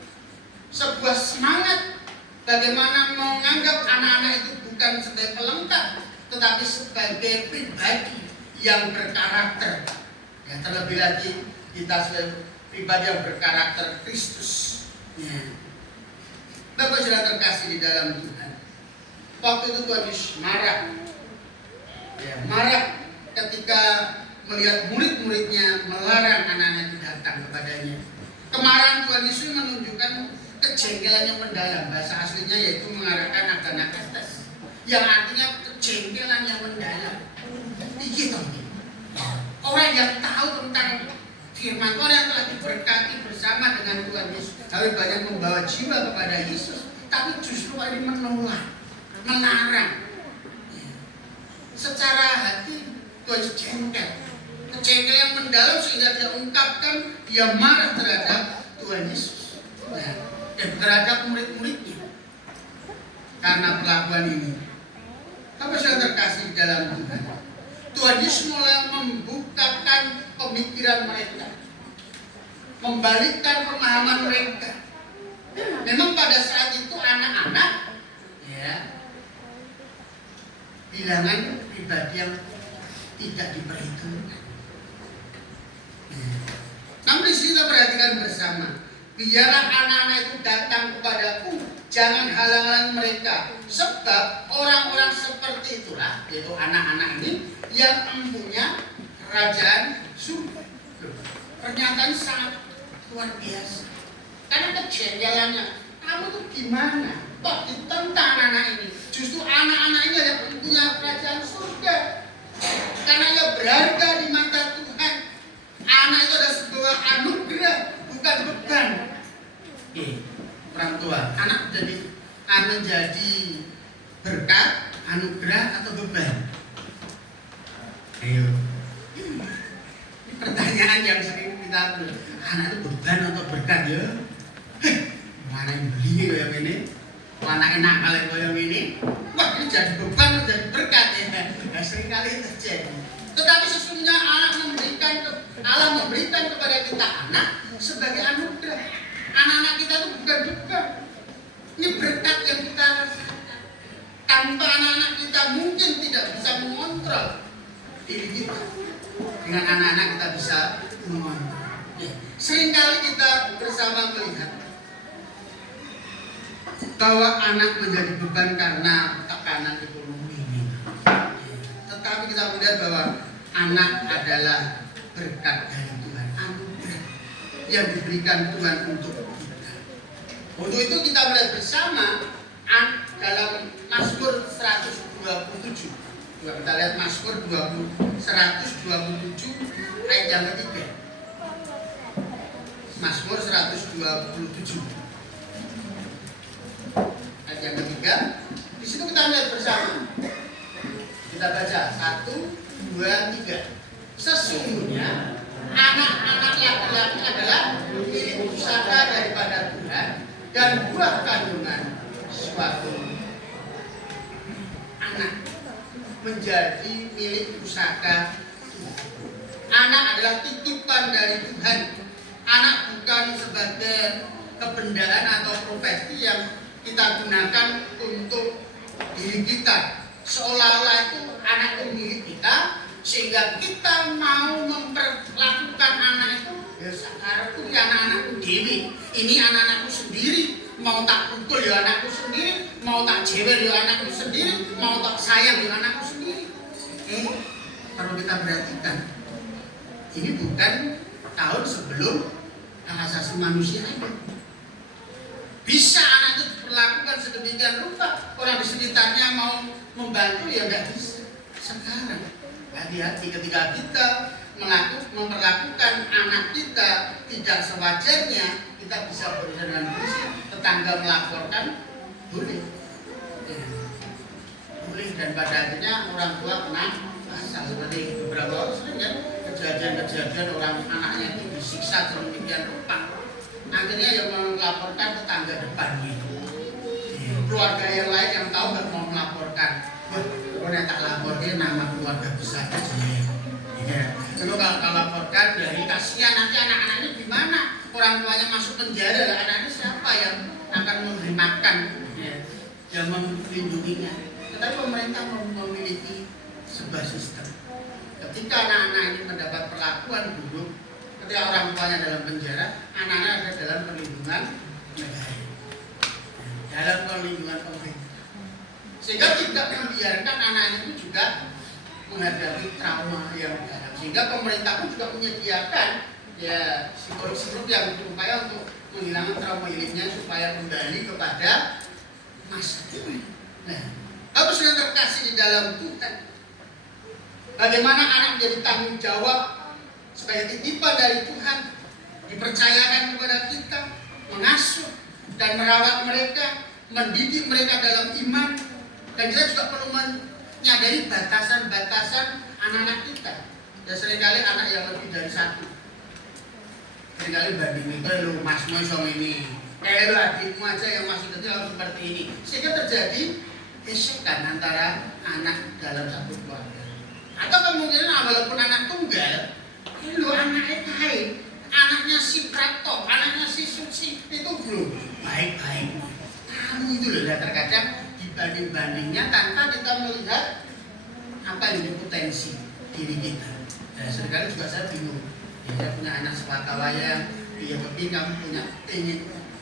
sebuah semangat bagaimana menganggap anak-anak itu bukan sebagai pelengkap, tetapi sebagai pribadi yang berkarakter. Ya, terlebih lagi kita sebagai pribadi yang berkarakter Kristus. Ya. Bapak sudah terkasih di dalam Tuhan. Waktu itu Tuhan Yesus marah. Ya, marah ketika melihat murid-muridnya melarang anak-anak itu datang kepadanya. Kemarahan Tuhan Yesus menunjukkan kejengkelan yang mendalam. Bahasa aslinya yaitu mengarahkan aganates, yang artinya kejengkelan yang mendalam. Begitu. Orang yang tahu tentang firman Tuhan, yang telah diberkati bersama dengan Tuhan Yesus, harus banyak membawa jiwa kepada Yesus, tapi justru ini menolak, melarang. Secara hati Tuhan Yesus jengkel, kejengkel yang mendalam sehingga dia ungkapkan dia marah terhadap Tuhan Yesus. Dan terhadap murid-muridnya karena perlakuan ini. Apa sudah terkasih dalam Tuhan? Tuhan Yesus mulai membukakan pemikiran mereka, membalikkan pemahaman mereka. Memang pada saat itu anak-anak, ya, bilangan pribadi yang tidak diperhitungkan. Namun di sini kita perhatikan bersama. Biarlah anak-anak itu datang kepadaku, jangan halang-halangi mereka. Sebab orang-orang seperti itulah, yaitu anak-anak ini, yang mempunyai kerajaan surga. Pernyataan sangat luar biasa. Karena kejengkelannya, kamu tuh gimana? Kok ditentang anak-anak ini? Justru anak-anak ini yang mempunyai kerajaan surga. Karena ia berharga di mata Tuhan. Anak itu adalah sebuah anugerah, bukan beban. Orang tua, anak menjadi berkat, anugerah atau beban? Ayo. Ini pertanyaan yang sering kita beli. Anak itu beban atau berkat ya? Mana yang beli yang ini? Mana yang nakal yang ini? Wah, ini jadi beban atau jadi berkat ya? Nah, sering kali terjadi. Tetapi sesungguhnya Allah memberikan kepada kita anak sebagai anugerah. Anak-anak kita itu bukan beban. Ini berkat yang kita rasakan. Tanpa anak-anak kita mungkin tidak bisa mengontrol diri kita. Dengan anak-anak kita bisa mengontrol. Ya. Seringkali kita bersama melihat bahwa anak menjadi beban karena tekanan ekonomi ini. Ya. Tetapi kita melihat bahwa anak adalah berkat dari Tuhan, anugerah yang diberikan Tuhan untuk kita. Untuk itu kita melihat bersama dalam Mazmur 127. Kita lihat Mazmur 127 ayat yang ketiga. Mazmur 127 ayat yang ketiga. Di situ kita lihat bersama. Kita baca 1, 2, 3. Sesungguhnya anak-anak laki-laki adalah milik pusaka daripada Tuhan dan buah kandungan suatu anak menjadi milik pusaka Tuhan. Anak adalah titipan dari Tuhan. Anak bukan sebagai kebendaan atau profesi yang kita gunakan untuk diri kita. Seolah-olah itu anak itu milik kita, sehingga kita mau memperlakukan anak itu ya sekarang itu anak-anakku dewi, ini anak-anakku sendiri, mau tak pukul ya anakku sendiri, mau tak jewer ya anakku sendiri, mau tak sayang ya anakku sendiri. Perlu kita perhatikan, ini bukan tahun sebelum hak asasi manusia ini. Bisa anak itu diperlakukan sedemikian rupa, orang di sekitarnya mau membantu ya nggak bisa. Sekarang hati-hati ketika kita memperlakukan anak kita tidak sewajarnya, kita bisa berusaha dengan polisi. Tetangga melaporkan boleh, boleh, dan pada akhirnya orang tua kena pasal. Seperti beberapa orang sering kan kejadian-kejadian orang anaknya itu disiksa sedemikian rupa, akhirnya yang melaporkan tetangga depannya, keluarga yang lain yang tahu nggak mau melaporkan. Pokoknya tak lapornya nama keluarga besar aja ya. Kalau laporkan dari kasihan nanti anak-anaknya gimana? Orang tuanya masuk penjara, anak-anaknya siapa yang akan memberi makan ya, yang melindunginya? Tetapi pemerintah memiliki sebuah sistem. Ketika anak-anak ini mendapat perlakuan buruk, ketika orang tuanya dalam penjara, anak-anak ada dalam perlindungan negara, dalam perlindungan pemerintah, sehingga tidak membiarkan anak itu juga menghadapi trauma yang dalam. Sehingga pemerintah pun juga menyediakan ya psikolog-psikolog yang berupaya untuk menghilangkan trauma hidupnya supaya kembali kepada masa depan. Nah, harus yang terkasih di dalam Tuhan, bagaimana anak menjadi tanggung jawab sebagai titipan dari Tuhan, dipercayakan kepada kita, mengasuh dan merawat mereka, mendidik mereka dalam iman. Dan kita juga perlu menyadari batasan-batasan anak-anak kita. Dan seringkali anak yang lebih dari satu, seringkali bandingin, lu masmu sama ini, lu adikmu aja yang masih kecil harus seperti ini, sehingga terjadi gesekan antara anak dalam satu keluarga. Atau kemungkinan walaupun anak tunggal, lu anaknya baik, anaknya si Prato, anaknya si Suci, itu belum baik-baik. Kamu itu loh, terkadang dibanding-bandingnya tanpa kita melihat apa yang menjadi potensi diri kita. Dan seringkali juga saya bingung, ya, saya punya anak sepatah wayang, dia kepingin kamu punya ingin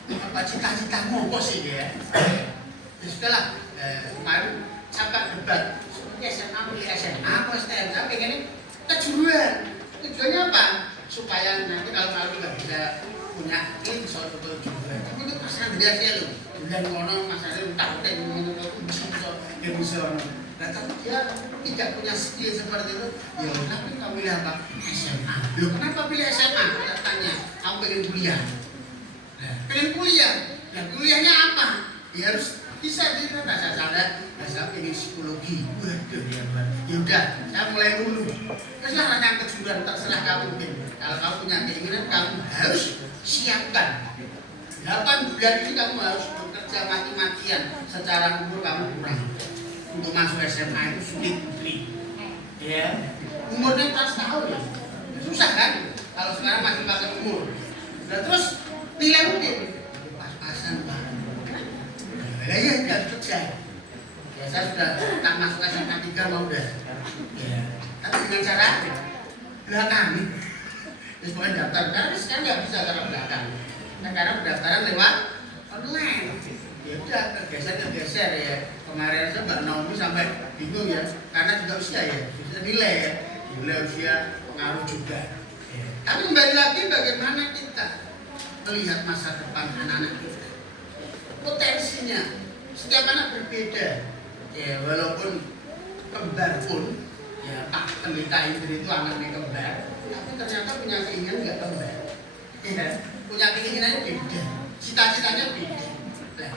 apa cita-citamu apa sih ya? Ya sudahlah, kemarin sampai debat, seperti SMA pilih SMA apa STM, saya pengen kejuruan. Tujuannya apa? Supaya nanti kalau malu nggak bisa punya ini soal kejuruan. Tapi itu pasangan dia sih loh. Bulan kono masalahnya utang yang bisa. Nah, tapi dia tidak punya skill seperti itu. Ya, tapi kamu pilih apa? SMA. Loh, kenapa pilih SMA? Kita tanya. Kamu pengen kuliah. Nah, pengen kuliah. Nah, kuliahnya apa? Ya harus bisa jadi bahasa saya pengen psikologi. Waduh ya, ya udah, saya mulai dulu. Terserah yang kejuruan, terserah kamu mungkin. Kalau kamu punya keinginan, kamu harus siapkan. 8 bulan ini kamu harus bekerja mati-matian. Secara umur kamu kurang. Untuk masuk SMA itu sulit putri. Ya, umurnya 14 tahun ya. Susah kan? Kalau sekarang masih pakai umur. Nah, terus nilai mungkin pas-pasan Pak. Nah, ya tidak kerja. Ya saya sudah tak masuk SMA 3 mau udah. Ya. Tapi dengan cara belakang. Terus pokoknya daftar. Karena sekarang nggak bisa cara belakang. Nah, karena pendaftaran lewat online. Ya udah kegeser ya. Kemarin saya Mbak Naomi sampai bingung ya, karena juga usia ya, bisa nilai ya, nilai usia pengaruh juga. Ya. Tapi kembali lagi bagaimana kita melihat masa depan anak-anak kita, potensinya setiap anak berbeda. Ya walaupun kembar pun, ya Pak Pendeta Indri itu anaknya kembar, tapi ternyata punya keinginan nggak kembar. Ya, punya keinginannya beda, cita-citanya beda. Nah,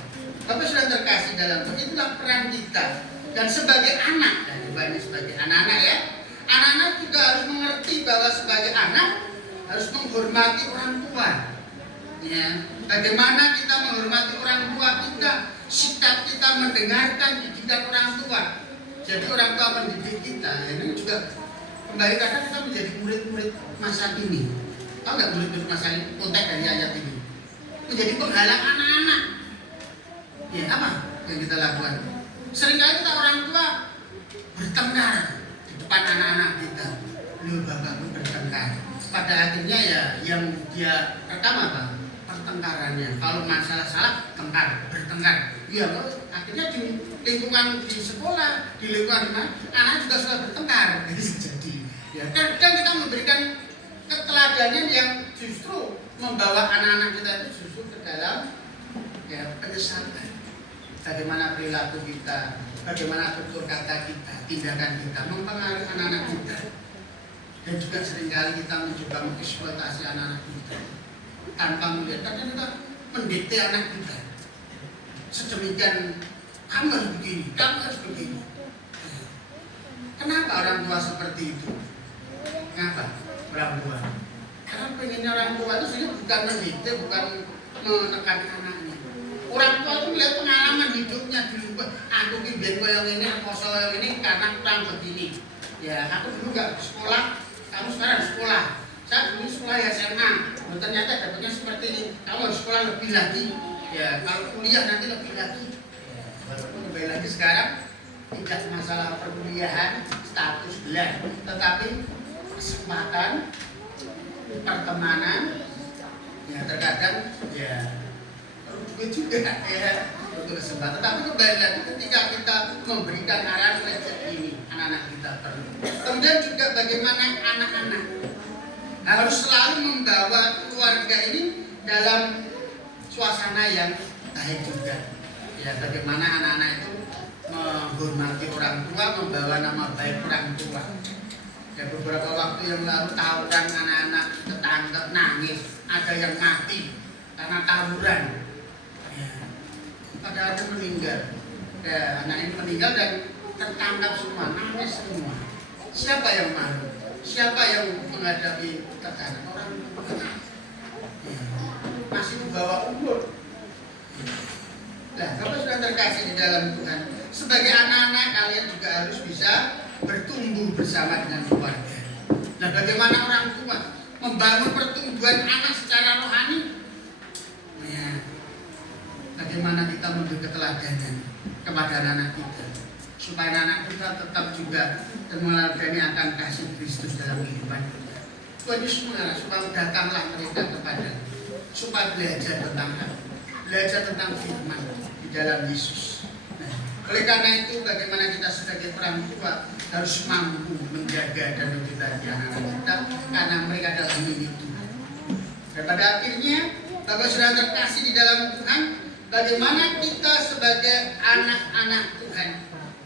tapi sudah terkasih dalam Tuhan, itulah peran kita. Dan sebagai anak, dan ini sebagai anak-anak ya, anak-anak juga harus mengerti bahwa sebagai anak harus menghormati orang tua. Ya, bagaimana kita menghormati orang tua kita, sikap kita mendengarkan didikan orang tua. Jadi orang tua mendidik kita, ini juga kembali kadang kita menjadi murid-murid masa kini. Tahu nggak murid-murid masa ini? Konteks dari ayat ini menjadi penghalang anak-anak. Ya apa yang kita lakukan? Seringkali kita orang tua bertengkar di depan anak-anak kita. Lu bapakmu bertengkar. Pada akhirnya ya yang dia rekam apa? Pertengkarannya. Kalau masalah salah, bertengkar. Ya akhirnya di lingkungan di sekolah, di lingkungan di mana, anak juga sudah bertengkar. Jadi ya kadang kita memberikan keteladanan yang justru membawa anak-anak kita itu justru ke dalam ya penyesalan. Bagaimana perilaku kita, bagaimana tutur kata kita, tindakan kita mempengaruhi anak-anak kita. Dan juga seringkali kita mencoba mengeksploitasi anak-anak kita tanpa melihat, kadang kita mendikte anak kita sedemikian, kamu harus begini, kamu harus begini. Kenapa orang tua seperti itu? Kenapa orang tua? Karena pengennya orang tua itu sebenarnya bukan mendikte, bukan menekan anaknya. Orang tua itu melihat pengalaman hidupnya dulu. Aku biar koyong ini, aku koyong ini karena kurang begini. Ya, aku dulu nggak sekolah, kamu sekarang sekolah. Saya dulu sekolah ya SMA. Oh, ternyata dapatnya seperti ini. Kamu harus sekolah lebih lagi. Ya, kalau kuliah nanti lebih lagi. Ya, walaupun lebih lagi sekarang tidak masalah perkuliahan, status gelar, tetapi kesempatan, pertemanan, ya terkadang ya juga ya untuk kesempatan. Tapi kembali lagi ketika kita memberikan arahan seperti ini, anak-anak kita perlu. Kemudian juga bagaimana anak-anak harus selalu membawa keluarga ini dalam suasana yang baik juga. Ya, bagaimana anak-anak itu menghormati orang tua, membawa nama baik orang tua. Ya, beberapa waktu yang lalu tawuran anak-anak tetangga nangis, ada yang mati karena tawuran. Ya, padahal meninggal. Ya, anak ini meninggal dan tertangkap semua, nangis semua. Siapa yang malu? Siapa yang menghadapi tekanan? Orang tua. Ya, masih membawa umur. Nah, Bapak sudah terkasih di dalam Tuhan. Sebagai anak-anak kalian juga harus bisa bertumbuh bersama dengan keluarga. Nah, bagaimana orang tua membangun pertumbuhan anak secara rohani? Ya, bagaimana kita memberi keteladanan kepada anak kita supaya anak kita tetap juga meneladani akan kasih Kristus dalam kehidupan kita. Tuhan Yesus mengarah supaya datanglah mereka kepada, supaya belajar tentang firman di dalam Yesus. Nah, oleh karena itu bagaimana kita sebagai orang tua harus mampu menjaga dan mendidik anak-anak kita karena mereka adalah milik Tuhan. Dan pada akhirnya Bapak sudah terkasih di dalam Tuhan, bagaimana kita sebagai anak-anak Tuhan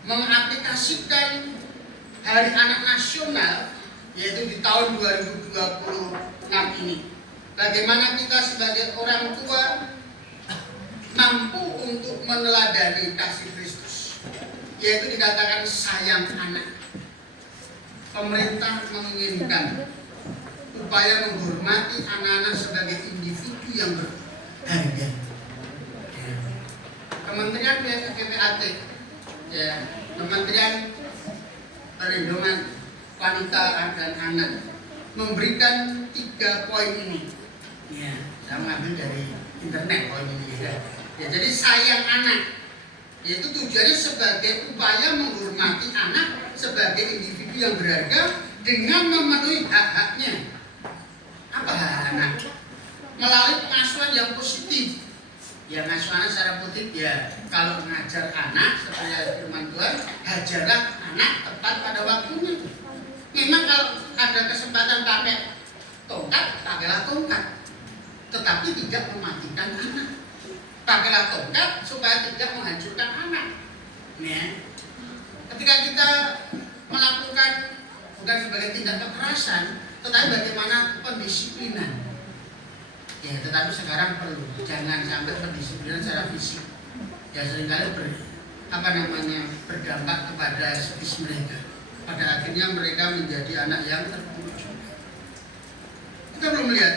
mengaplikasikan Hari Anak Nasional yaitu di tahun 2026 ini. Bagaimana kita sebagai orang tua mampu untuk meneladani kasih Kristus, yaitu dikatakan sayang anak. Pemerintah menginginkan upaya menghormati anak-anak sebagai individu yang berharga. Kementerian PPAT, ya, Kementerian Perlindungan Wanita dan Anak memberikan 3 poin ini. Ya, saya mengambil dari internet poin ini ya. Ya, jadi sayang anak, yaitu tujuannya sebagai upaya menghormati anak sebagai individu yang berharga dengan memenuhi hak-haknya. Apa hak anak? Melalui pengasuhan yang positif. Ya, pengasuhan secara positif ya, kalau mengajar anak seperti firman Tuhan, hajarlah anak tepat pada waktunya. Memang kalau ada kesempatan pakai tongkat, pakailah tongkat, tetapi tidak mematikan anak. Pakailah tongkat supaya tidak menghancurkan anak. Ya. Ketika kita melakukan bukan sebagai tindak kekerasan, tetapi bagaimana pendisiplinan. Ya, tetapi sekarang perlu jangan sampai pendisiplinan secara fisik. Ya, seringkali berdampak kepada psikis mereka. Pada akhirnya mereka menjadi anak yang terpuruk juga. Kita belum melihat.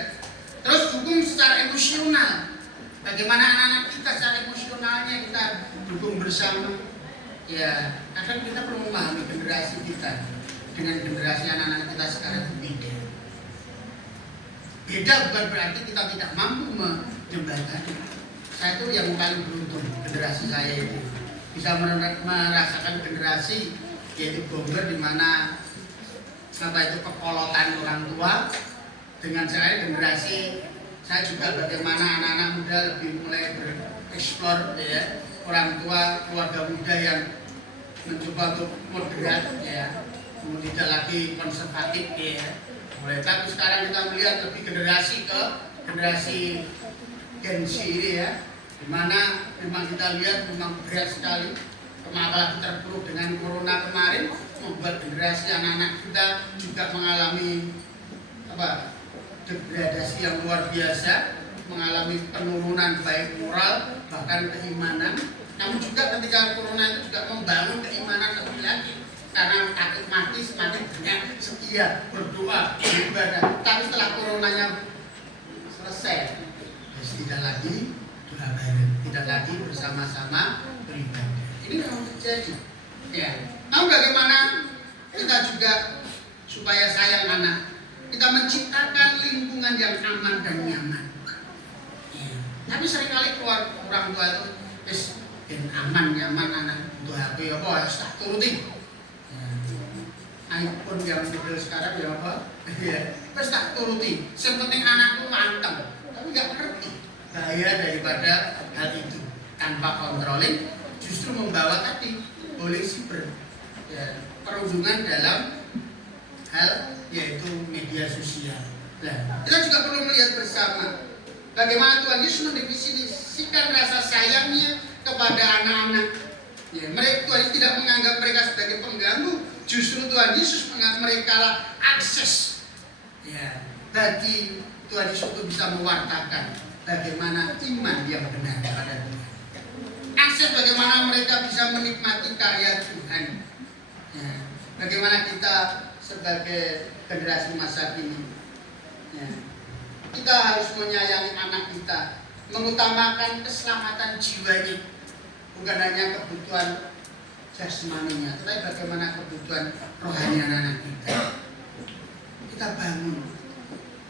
Terus dukung secara emosional. Bagaimana anak-anak kita secara emosionalnya kita dukung bersama. Ya, kadang kita perlu memahami generasi kita dengan generasi anak-anak kita sekarang itu beda. Beda bukan berarti kita tidak mampu menjembatani. Saya itu yang paling beruntung, generasi saya itu bisa merasakan generasi yaitu bomber di mana itu kepolotan orang tua dengan saya generasi saya juga bagaimana anak-anak muda lebih mulai bereksplor ya, orang tua keluarga muda yang mencoba untuk moderat ya, tidak lagi konservatif ya. Mulai tapi sekarang kita melihat lebih generasi ke generasi Gen Z ini ya, di mana memang kita lihat memang berat sekali, apalagi terpuruk dengan corona kemarin, membuat generasi anak-anak kita juga mengalami degradasi yang luar biasa, mengalami penurunan baik moral bahkan keimanan. Namun juga ketika corona itu juga membangun keimanan lebih lagi, karena takut mati semakin banyak setia berdoa beribadah. Tapi setelah coronanya selesai, ya tidak lagi doa bareng, tidak lagi bersama-sama beribadah. Ini memang terjadi. Ya, tahu bagaimana kita juga supaya sayang anak, kita menciptakan lingkungan yang aman dan nyaman. Ya. Tapi seringkali orang tua itu aman nyaman anak untuk HP apa tak turuti. iPhone yang model sekarang ya apa? Ya, terus tak turuti. Yang penting anakku manteng, tapi nggak ngerti bahaya daripada hal itu. Tanpa controlling, justru membawa tadi bullying siber, ya, perundungan dalam hal yaitu media sosial. Nah, kita juga perlu melihat bersama bagaimana Tuhan Yesus mendefinisikan rasa sayangnya kepada anak-anak. Ya, Tuhan Yesus tidak menganggap mereka sebagai pengganggu. Justru Tuhan Yesus menganggap mereka lah akses, ya, bagi Tuhan Yesus untuk bisa mewartakan bagaimana iman yang benar kepada Tuhan. Akses bagaimana mereka bisa menikmati karya Tuhan. Ya, bagaimana kita sebagai generasi masa kini, ya, kita harus menyayangi anak kita, mengutamakan keselamatan jiwanya, bukan hanya kebutuhan jasmaninya, tetapi bagaimana kebutuhan rohani anak kita. Kita bangun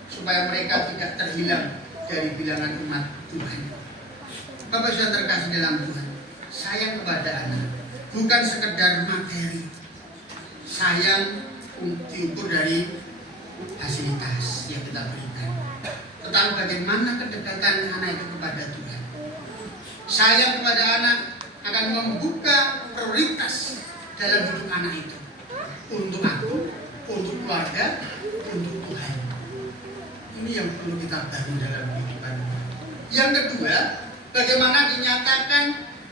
supaya mereka tidak terhilang dari bilangan umat Tuhan. Bapak sudah terkasih dalam Tuhan, sayang kepada anak bukan sekedar materi, sayang diukur dari fasilitas yang kita berikan, tetapi bagaimana kedekatan anak itu kepada Tuhan. Sayang kepada anak akan membuka prioritas dalam hidup anak itu, untuk aku, untuk keluarga, untuk Tuhan. Ini yang perlu kita bangun dalam kehidupan. Yang kedua, bagaimana dinyatakan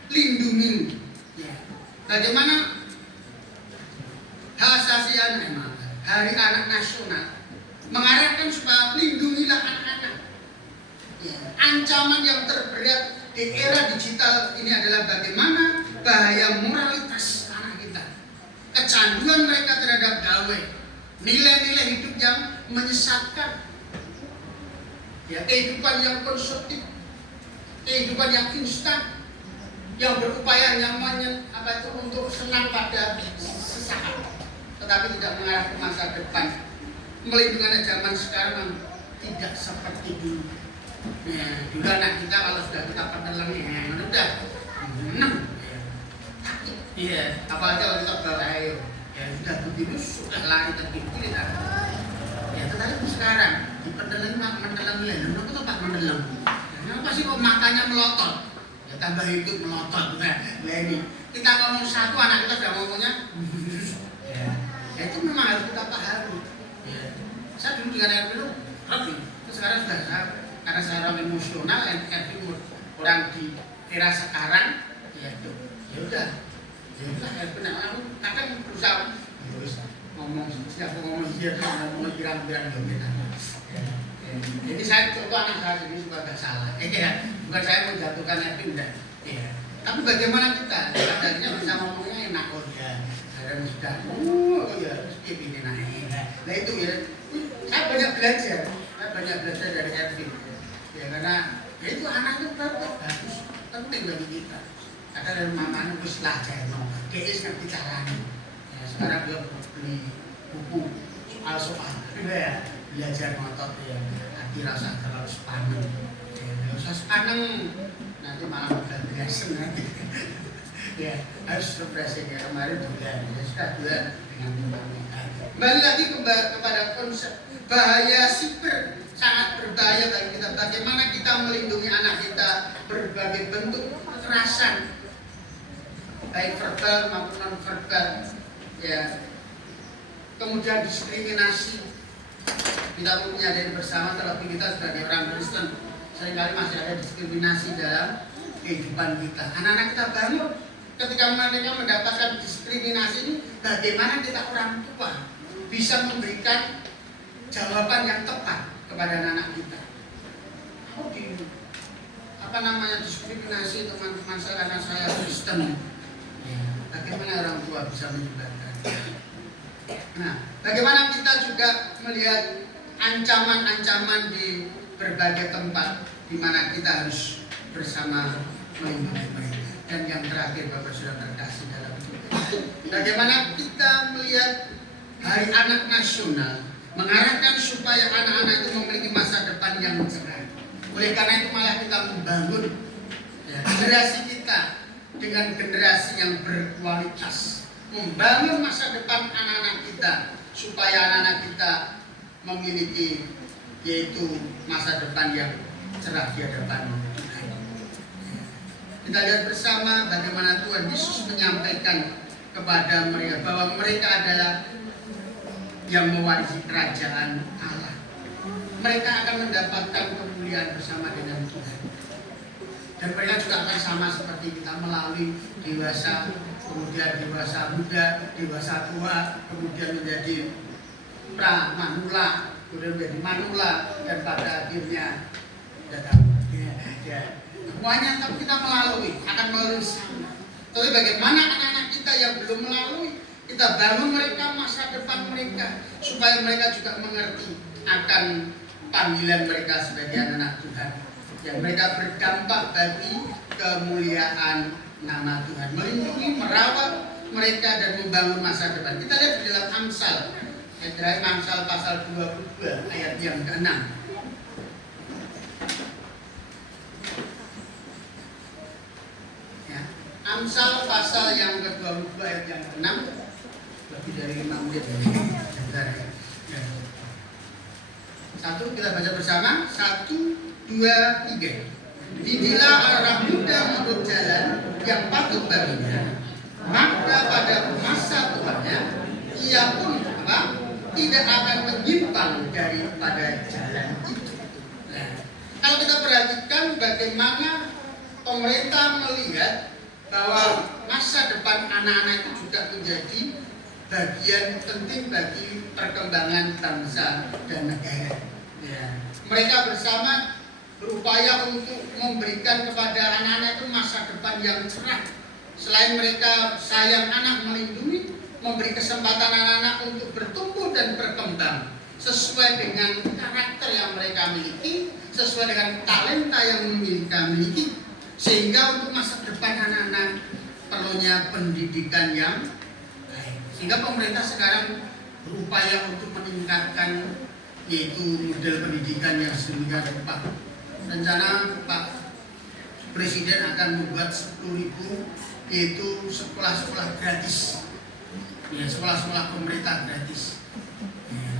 lindungi, ya. Bagaimana hak asasi anak, Hari Anak Nasional mengarahkan supaya lindungilah anak-anak. Ya. Ancaman yang terberat di era digital ini adalah bagaimana bahaya moralitas anak kita, kecanduan mereka terhadap gawe, nilai-nilai hidup yang menyesatkan, ya, kehidupan yang konsumtif, kehidupan yang instan, yang berupaya nyaman untuk senang pada sesaat, tetapi tidak mengarah ke masa depan. Melindungi zaman sekarang tidak seperti dulu. Ya, dulu anak kita kalau sudah kita penelan, ya, udah iya, apalagi kalau kita bawa air, ya sudah begitu sudah lari terkikir ya. Tetapi sekarang di penelan mendelang, aku tuh pak mendelang. Kenapa sih kok matanya melotot? Ya tambah ikut melotot. Nah ini kita ngomong satu, anak kita sudah ngomongnya. Ya itu memang harus kita pahami. Ya. Saya dulu dengan air minum, sekarang sudah karena saya orang emosional, orang di era sekarang, ya udah, air benar. Aku kadang berusaha, ngomong pirang-pirang gitu. Jadi saya contoh anak saya sendiri juga agak salah. Bukan saya menjatuhkan Erwin, enggak. Tapi bagaimana kita? Tadinya bisa ngomongnya enak, oh ya, kadang sudah, begini naik. Nah itu ya, saya banyak belajar dari Erwin. Ya karena ya itu anaknya bagus, penting bagi kita. Ada dari mamanya terus belajar, dia ngerti caranya. Ya, sekarang dia beli buku soal, ya belajar ngotot ya, hati rasa terlalu sepaneng. Ya usah sepaneng, nanti malah bergesen nanti. Ya harus refreshing ya, kemarin juga ya sudah bulan dengan teman-teman. Kembali lagi kepada konsep bahaya siber, sangat berbahaya bagi kita. Bagaimana kita melindungi anak kita berbagai bentuk kekerasan, baik verbal maupun non verbal, ya. Kemudian diskriminasi. Kita perlu menyadari bersama, terlebih kita sebagai orang Kristen seringkali masih ada diskriminasi dalam kehidupan kita. Anak-anak kita bangun ketika mereka mendapatkan diskriminasi ini, bagaimana kita orang tua bisa memberikan jawaban yang tepat kepada anak-anak kita. Diskriminasi teman-teman saya karena saya Kristen. Bagaimana orang tua bisa menyebabkan? Nah, bagaimana kita juga melihat ancaman-ancaman di berbagai tempat di mana kita harus bersama melindungi mereka. Dan yang terakhir, Bapak sudah terkasih dalam hidup. Bagaimana kita melihat Hari Anak Nasional mengarahkan supaya anak-anak itu memiliki masa depan yang cerah. Oleh karena itu malah kita membangun generasi kita dengan generasi yang berkualitas, membangun masa depan anak-anak kita supaya anak-anak kita memiliki yaitu masa depan yang cerah di hadapan Tuhan. Kita lihat bersama bagaimana Tuhan Yesus menyampaikan kepada mereka bahwa mereka adalah yang mewarisi kerajaan Allah. Mereka akan mendapatkan kemuliaan bersama dengan Tuhan. Dan mereka juga akan sama seperti kita melalui dewasa, kemudian dewasa muda, dewasa tua, kemudian menjadi pra-manula, kemudian menjadi manula, dan pada akhirnya datang. Semuanya tapi kita akan melalui sana. Tapi bagaimana anak-anak kita yang belum melalui, kita bangun mereka masa depan mereka supaya mereka juga mengerti akan panggilan mereka sebagai anak Tuhan, yang mereka berdampak bagi kemuliaan nama Tuhan, melindungi, merawat mereka dan membangun masa depan. Kita lihat di dalam Amsal, Amsal pasal 22 ayat yang ke-6. Ya, Amsal pasal yang ke-22 ayat yang ke-6, lebih dari 5 menit. Ya. Satu, kita baca bersama. 1, 2, 3. Didilah orang muda menurut jalan yang patut baginya, maka pada masa tuanya ia pun tidak akan menyimpang daripada jalan itu. Nah, kalau kita perhatikan bagaimana pemerintah melihat bahwa masa depan anak-anak itu juga menjadi bagian penting bagi perkembangan bangsa dan negara. Ya. Mereka bersama berupaya untuk memberikan kepada anak-anak itu masa depan yang cerah. Selain mereka sayang anak, melindungi, memberi kesempatan anak-anak untuk bertumbuh dan berkembang sesuai dengan karakter yang mereka miliki, sesuai dengan talenta yang mereka miliki, sehingga untuk masa depan anak-anak perlunya pendidikan yang baik. Sehingga pemerintah sekarang berupaya untuk meningkatkan yaitu model pendidikan yang sedemikian rupa. Rencana Pak Presiden akan membuat 10.000 yaitu sekolah-sekolah gratis, ya, sekolah-sekolah pemerintah gratis, ya,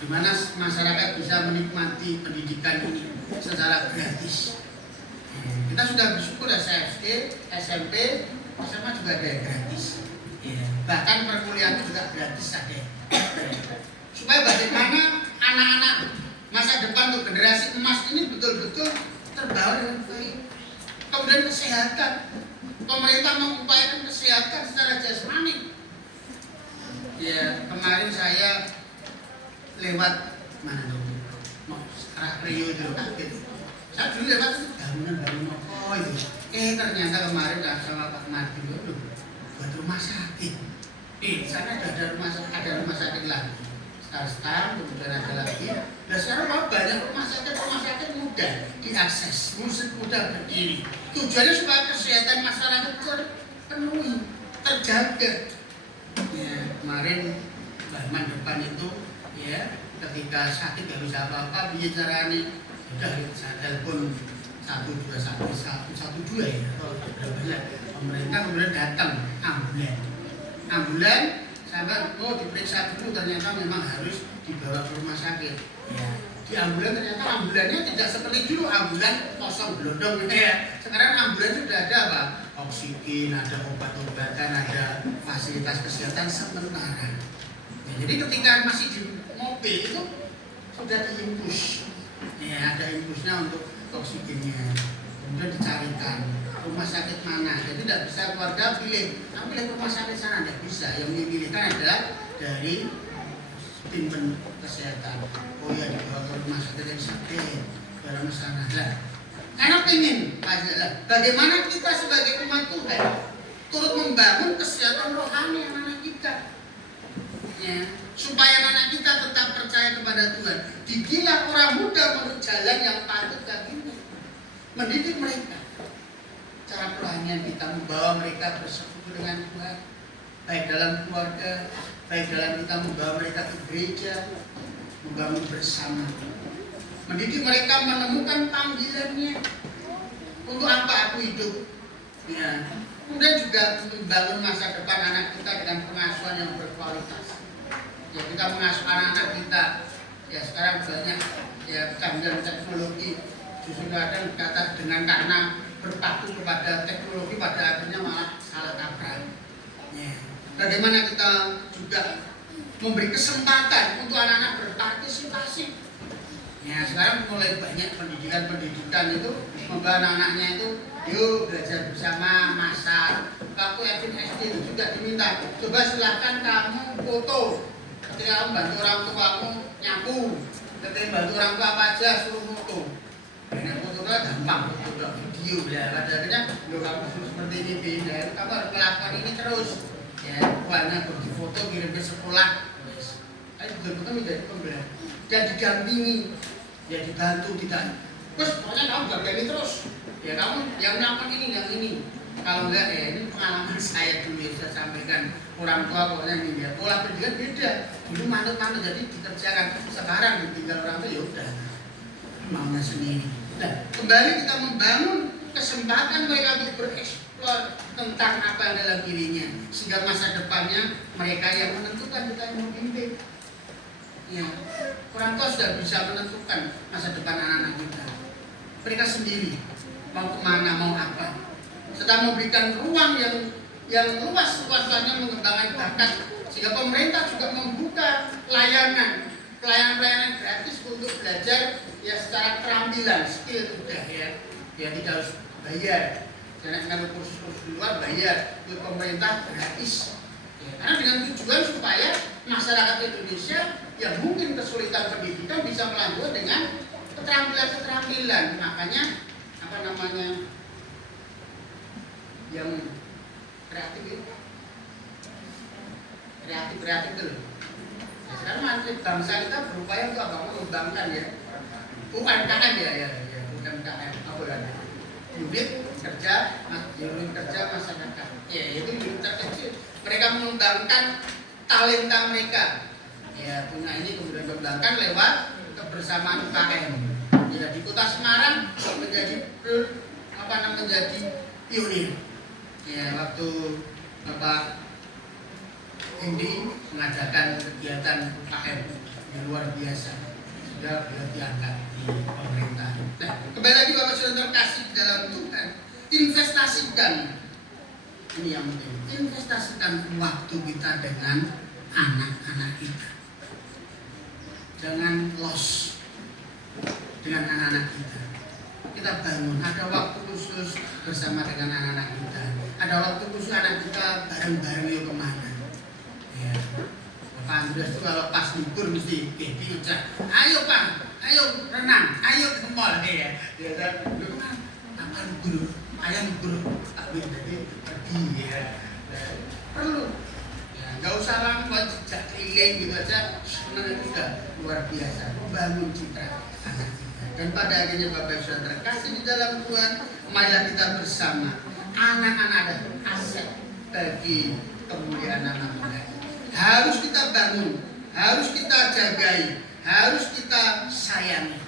di mana masyarakat bisa menikmati pendidikan ini secara gratis. Ya, kita sudah bersyukur SD, SMP, SMA juga ada yang gratis, ya, bahkan perkuliahan juga gratis ada. Supaya bagaimana anak-anak masa depan untuk generasi emas ini betul-betul terbawa dengan baik. Kemudian kesehatan, pemerintah mengupayakan kesehatan secara jasmani. Ya, kemarin saya lewat mana tuh? Arah Rio itu kaget. Saya dulu lewat bangunan oh itu. Ternyata kemarin sama Pak Madi itu buat rumah sakit. Sana ada rumah sakit lagi. Sekarang kemudian ada lagi. Nah sekarang mau banyak rumah sakit mudah diakses, mudah berdiri. Tujuannya supaya kesehatan masyarakat terpenuhi, terjaga. Ya, kemarin Bahman depan itu, ya, ketika sakit nggak bisa apa-apa, bicara nih, udah saya telepon 112 ya, atau berapa ya, pemerintah kemudian datang ambulan. Sampai diperiksa dulu, ternyata memang harus dibawa ke rumah sakit. Ya. Di ambulan ternyata ambulannya tidak seperti dulu ambulan kosong blodong gitu ya. Sekarang ambulan sudah ada apa? Oksigen, ada obat-obatan, ada fasilitas kesehatan sementara. Ya, jadi ketika masih di mobil itu sudah diinfus. Ya, ada infusnya untuk oksigennya. kemudian dicarikan rumah sakit mana. Jadi tidak bisa keluarga pilih, pilih rumah sakit sana, tidak bisa. Yang dipilihkan adalah dari tim kesehatan. Oh ya, dibawa ke rumah sakit yang sakit, dalam sana. Nah, karena ingin, bagaimana kita sebagai umat Tuhan turut membangun kesehatan rohani anak-anak kita, ya, supaya anak kita tetap percaya kepada Tuhan. Didilah orang muda menurut jalan yang patut baginya. Mendidik mereka. Cara perohanian kita membawa mereka bersekutu dengan Tuhan, baik dalam keluarga, baik dalam kita membawa mereka ke gereja, membangun bersama. Mendidik mereka menemukan panggilannya. Untuk apa aku hidup? Ya. Kemudian juga membangun masa depan anak kita dengan pengasuhan yang berkualitas. Ya, kita mengasuh anak-anak kita. Ya, sekarang banyak ya canggih teknologi. Justru kadang kata dengan karena berpaku kepada teknologi pada akhirnya malah salah kaprah. Ya. Bagaimana kita juga memberi kesempatan untuk anak-anak berpartisipasi. Ya, sekarang mulai banyak pendidikan itu membawa anak-anaknya itu yuk belajar bersama, masak. Waktu Evin SD itu juga diminta, coba silahkan kamu foto. Ketika kamu bantu orang tuamu nyapu, ketika bantu orang tua apa aja suruh foto. Ini fotonya gampang, foto video ya. Pada akhirnya, kamu seperti ini beda, kamu harus melakukan ini terus. Ya, buahnya di foto kirim ke sekolah. Ayo betul-betul menjadi pembelajaran dan didampingi, ya dibantu tidak. Terus pokoknya kamu bagaimana terus. Ya kamu yang melakukan ini, yang ini. Kalau enggak ya ini pengalaman saya dulu ya, saya sampaikan orang tua pokoknya ini ya. Pola pendidikan beda. Dulu manut-manut jadi dikerjakan. Sekarang ditinggal orang tua ya udah maunya sendiri. Nah, kembali kita membangun kesempatan mereka untuk bereksplor tentang apa yang dalam dirinya, sehingga masa depannya mereka yang menentukan, kita yang memimpin. Ya, orang tua sudah bisa menentukan masa depan anak-anak kita. Mereka sendiri mau kemana, mau apa. Sedang memberikan ruang yang luas-luasnya mengembangkan bakat, sehingga pemerintah juga membuka pelayanan gratis untuk belajar ya secara keterampilan, skill sudah ya tidak harus bayar. Jangan kalau kursus-kursus di luar bayar, untuk pemerintah gratis. Ya, karena dengan tujuan supaya masyarakat Indonesia yang mungkin kesulitan pendidikan bisa melanjutkan dengan keterampilan. Makanya apa namanya yang kreatif itu kreatif. Nah, sekarang bangsa kita berupaya untuk apa? Mengembangkan ya UMKM ya UMKM apa ya? Unit kerja masyarakat. Ya itu unit terkecil. Mereka mengembangkan talenta mereka. Ya punya ini kemudian dikembangkan lewat kebersamaan UKM. Ya di Kota Semarang menjadi pionir. Ya waktu Bapak Indi mengadakan kegiatan UKM yang luar biasa, sudah beliau diangkat di pemerintah. Nah, kembali lagi Bapak Saudara terkasih dalam Tuhan, investasikan ini yang penting, investasikan waktu kita dengan anak-anak kita. Jangan loss dengan anak-anak kita. Kita bangun, ada waktu khusus bersama dengan anak-anak kita. Ada waktu khusus anak kita bareng-bareng yuk kemana. Ya. Bapak Andreas itu kalau pas libur mesti baby ngejak, ayo Pak, ayo renang, ayo ke mall ya. Dia bilang, lu kan apa libur? Ayah libur, tapi jadi pergi ya. Perlu. Ya, nggak usah lambat, jejak keliling gitu aja. Sebenarnya itu sudah luar biasa. Membangun citra anak kita. Dan pada akhirnya Bapak Ibu Saudara terkasih di dalam Tuhan, marilah kita bersama. Anak-anak adalah aset bagi kemuliaan nama Tuhan. Harus kita bangun, harus kita jagai, harus kita sayangi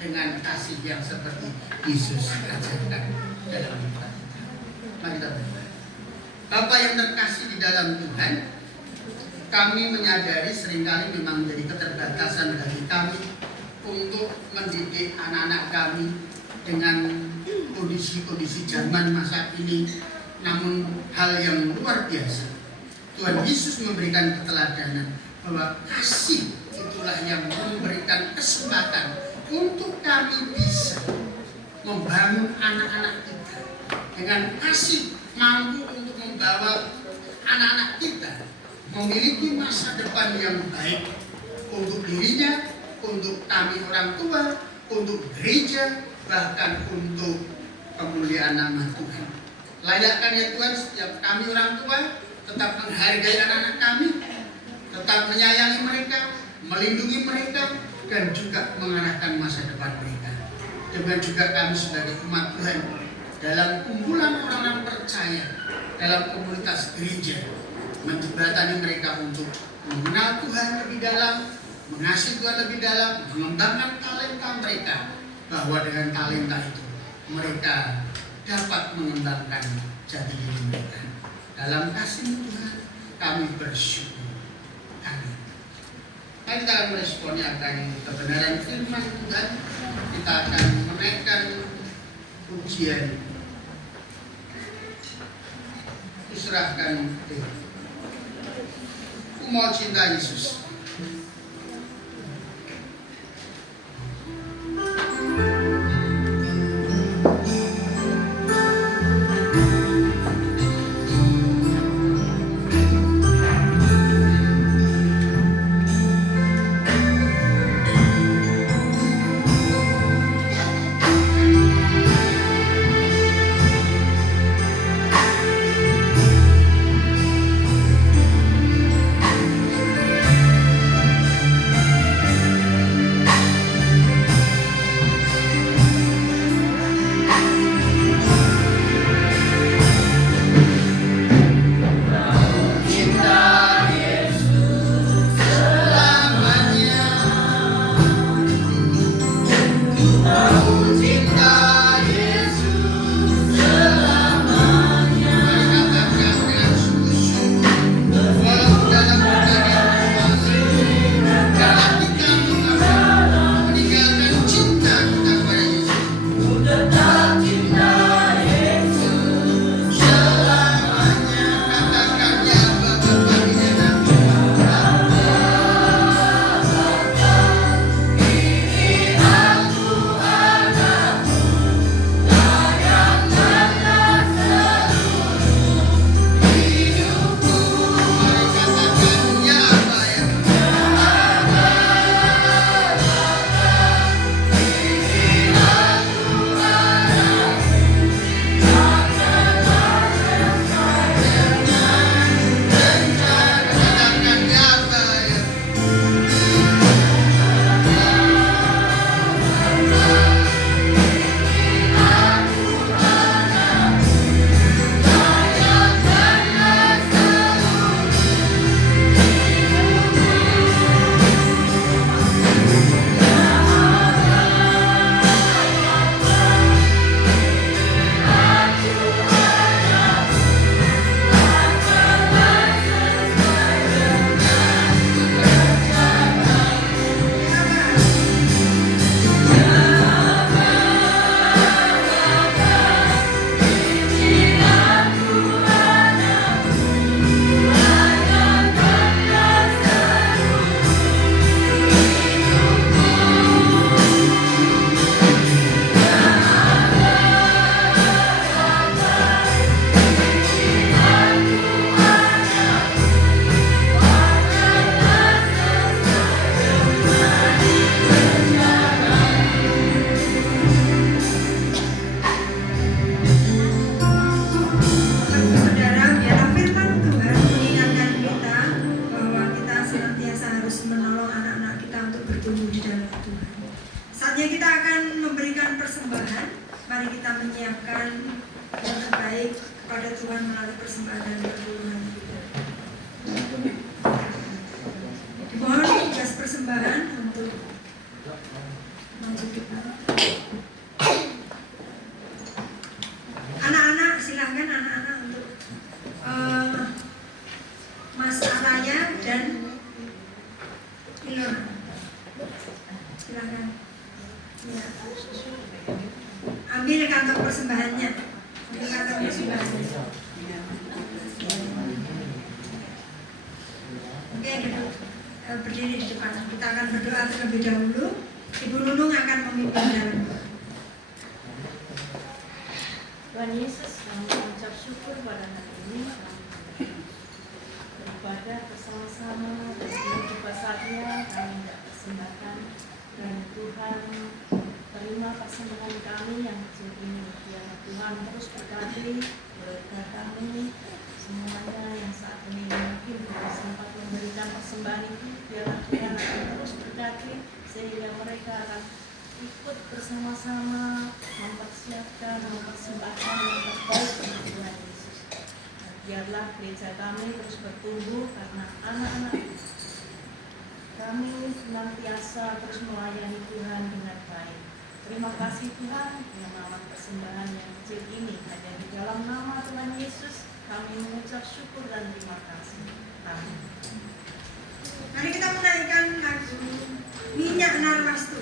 dengan kasih yang seperti Yesus ajarkan dalam hidup kita. Mari kita berdoa. Bapa yang terkasih di dalam Tuhan, kami menyadari seringkali memang menjadi keterbatasan bagi kami untuk mendidik anak-anak kami dengan kondisi-kondisi zaman masa ini. Namun hal yang luar biasa, Tuhan Yesus memberikan keteladanan bahwa kasih itulah yang memberikan kesempatan untuk kami bisa membangun anak-anak kita dengan kasih, mampu untuk membawa anak-anak kita memiliki masa depan yang baik untuk dirinya, untuk kami orang tua, untuk gereja, bahkan untuk kemuliaan nama Tuhan. Layakkan ya Tuhan, setiap kami orang tua tetap menghargai anak-anak kami, tetap menyayangi mereka, melindungi mereka, dan juga mengarahkan masa depan mereka. Demikian juga kami sebagai umat Tuhan dalam kumpulan orang-orang percaya dalam komunitas gereja, menjembatani mereka untuk mengenal Tuhan lebih dalam, mengasihi Tuhan lebih dalam, mengembangkan talenta mereka, bahwa dengan talenta itu mereka dapat mengembangkan jati diri mereka. Dalam kasih Tuhan kami bersyukur. Amin. Kita akan meresponnya akan kebenaran firman Tuhan. Kita akan menaikkan pujian. Diserahkan Ku mau cinta Yesus. Berdiri di depan. Kita akan berdoa terlebih dahulu. Ibu Nunung akan memimpin dalam doa. Tuhan Yesus, kami mengucap syukur pada hari ini kami beribadah bersama-sama dan ini juga saatnya kami tidak persembahkan dan Tuhan terima persembahan kami yang kecil ini. Biar Tuhan terus berkati keluarga kami semuanya yang saat ini mungkin sempat memberikan persembahan itu. Biarlah Tuhan akan terus berkati sehingga mereka akan ikut bersama-sama mempersiapkan, mempersembahkan yang terbaik untuk Tuhan Yesus. Dan biarlah gereja kami terus bertumbuh karena anak-anak kami senantiasa terus melayani Tuhan dengan baik. Terima kasih Tuhan yang nama persembahan yang kecil ini. Hanya di dalam nama Tuhan Yesus kami mengucap syukur dan terima kasih. Amin. Mari kita menaikkan lagu Minyak Narwastu.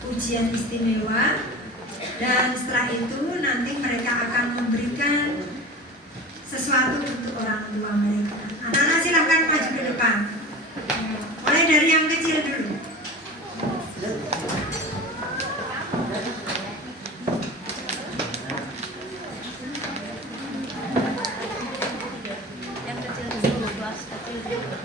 Pujian istimewa, dan setelah itu nanti mereka akan memberikan sesuatu untuk orang tua mereka. Anak-anak silahkan maju ke depan. Mulai dari yang kecil dulu. Yang kecil dulu, kelas kecil dulu.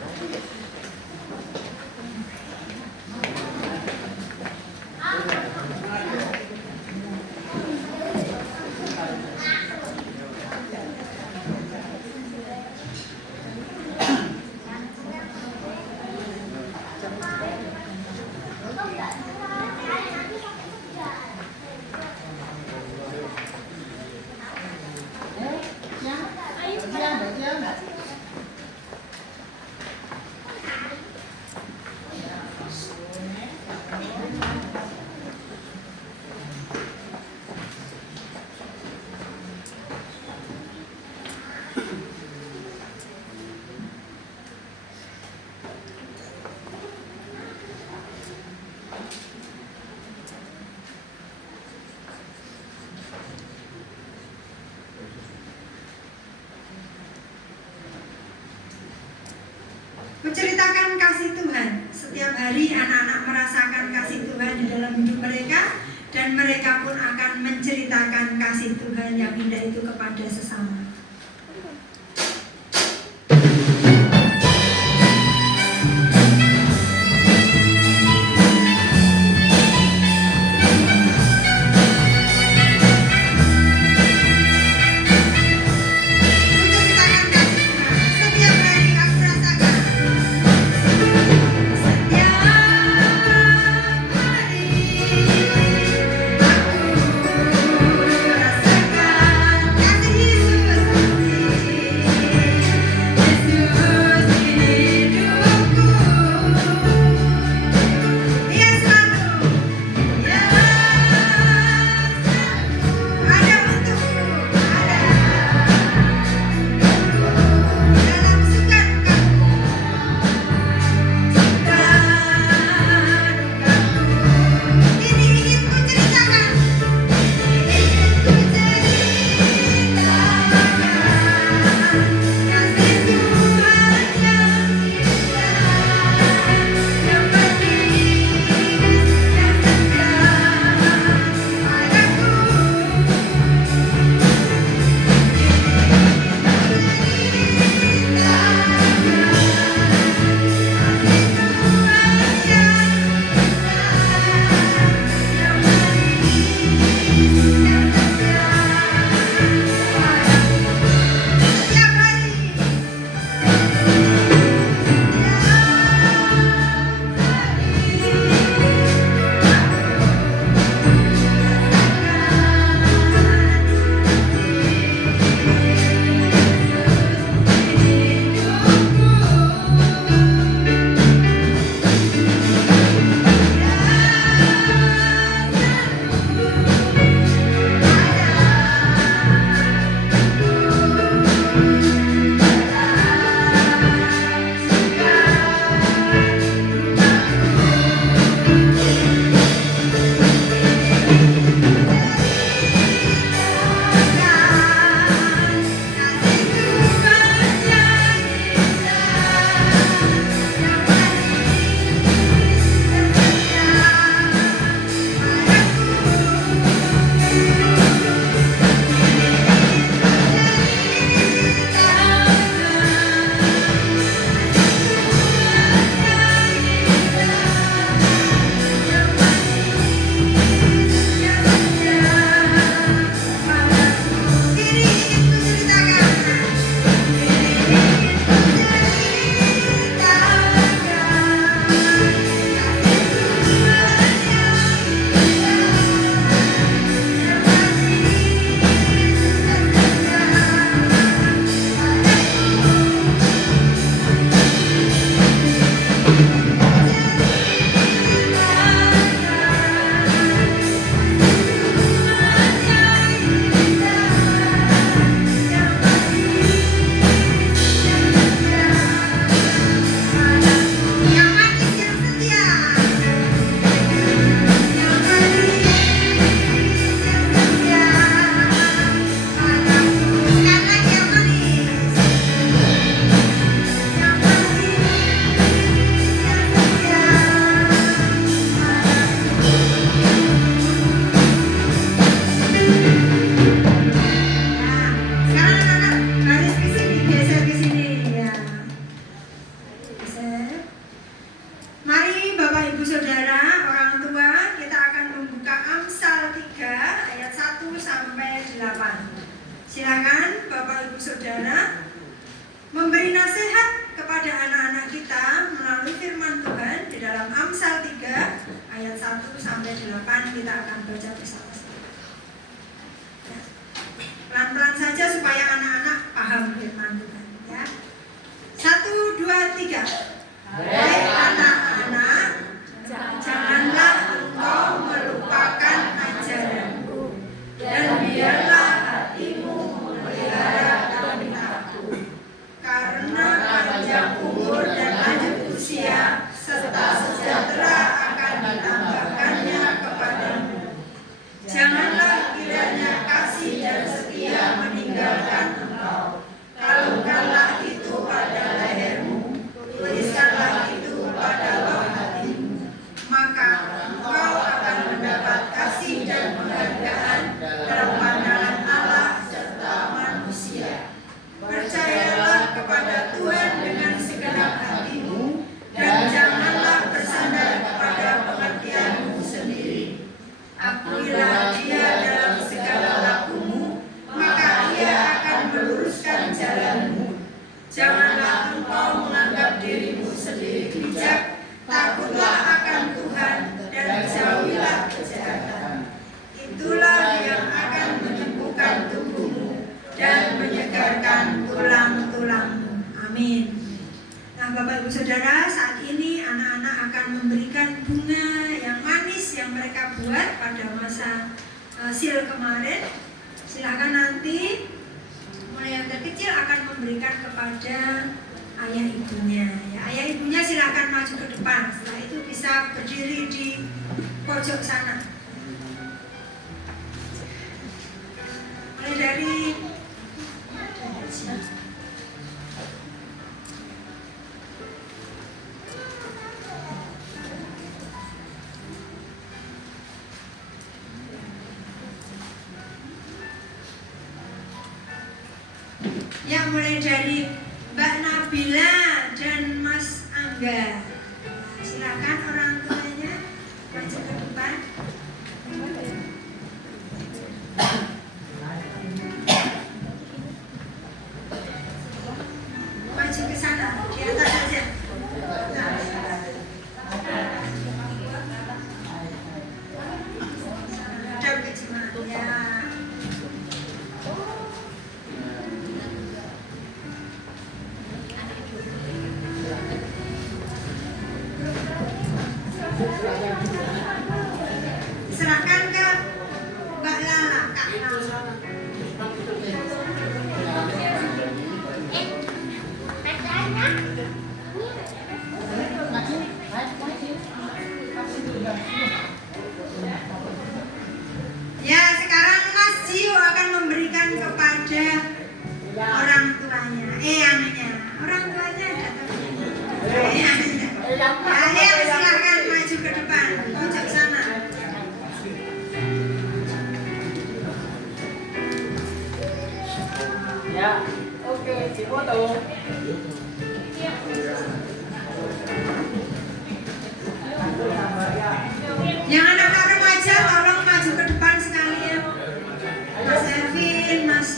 Menceritakan kasih Tuhan. Setiap hari anak-anak merasakan kasih Tuhan di dalam hidup mereka, dan mereka pun akan menceritakan kasih Tuhan yang indah itu kepada sesama. Rasakan saudara, memberi nasihat kepada anak-anak kita melalui firman Tuhan di dalam Amsal 3 ayat 1 sampai 8 kita akan baca bersama-sama. Ya. Pelan-pelan saja supaya anak-anak paham firman Tuhan, ya. 1, 2, 3. Hai anak-anak, janganlah engkau melupakan ajaranku, dan biarlah hatimu memelihara perintahku. Karena panjang umur dan lanjut usia serta sejahtera akan ditambahkannya kepadamu. Janganlah kiranya kasih dan setia meninggalkan engkau. Kalungkanlah itu pada lehermu, tuliskanlah itu pada loh hatimu. Maka engkau akan mendapat kasih dan penghargaan dalam pandangan Allah serta manusia. Percayalah kepada Tuhan dengan segenap hatimu, dan janganlah bersandar kepada pengertianmu sendiri. Akuilah Dia dalam segala lakumu, maka Ia akan meluruskan jalanmu. Janganlah engkau menganggap dirimu sendiri bijak, takutlah akan Tuhan dan jauhilah kejahatan. Itulah yang akan menyembuhkan tubuhmu dan menyegarkan tulang-tulangmu. Amin. Nah, Bapak Ibu Saudara, saat ini anak-anak akan memberikan bunga yang manis yang mereka buat pada masa sil kemarin. Silakan nanti mulai yang terkecil akan memberikan kepada ayah ibunya. Ya, ayah ibunya silakan maju ke depan. Setelah itu bisa berdiri di pojok sana. Mulai dari ya, mulai dari Mbak Nabila dan Mas Angga. Silakan orang tuanya maju ke depan. Maju ke sana, di atas saja. Hadap ke jemaat, ya. Serahkan ke Mbak Lala, Kak Lala. Ya, sekarang Mas Jiu akan memberikan kepada orang tuanya, eyangnya. Orang tuanya datang. Eyangnya. Eyang silakan maju ke depan, pojok sana. Ya, oke, foto. Yang anak-anak remaja tolong maju ke depan sekalian. Mas Ervin, Mas.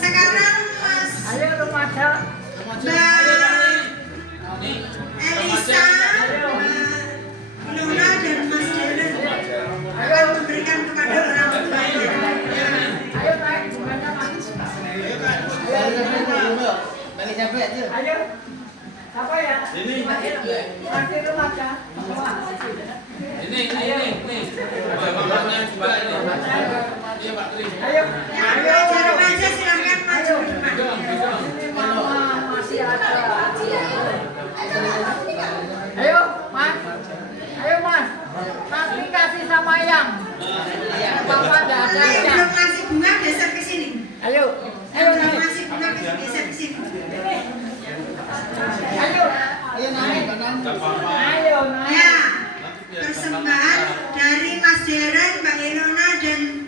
Sekarang Mas. Ayo remaja. Mbak Elisa, Mbak Luna dan Mas Deren akan memberikan kepada orang tuanya. Ayo naik bunganya Mas. Ayo. Apa ya? Ini. Masih remaja. Ini. Bapaknya coba ini. Iya Pak Tri. Ayo. Yang remaja silakan maju ke depan. Ini mama masih ada. Ayo Mas. Ayo Mas. Pasti kasih sama yang. Bapak tidak ada. Yang belum ngasih bunga geser ke sini. Ayo. Yang belum ngasih bunga geser ke sini. Ayo. Ayo naik. Ya, persembahan dari Mas Deren, Mbak Ilona dan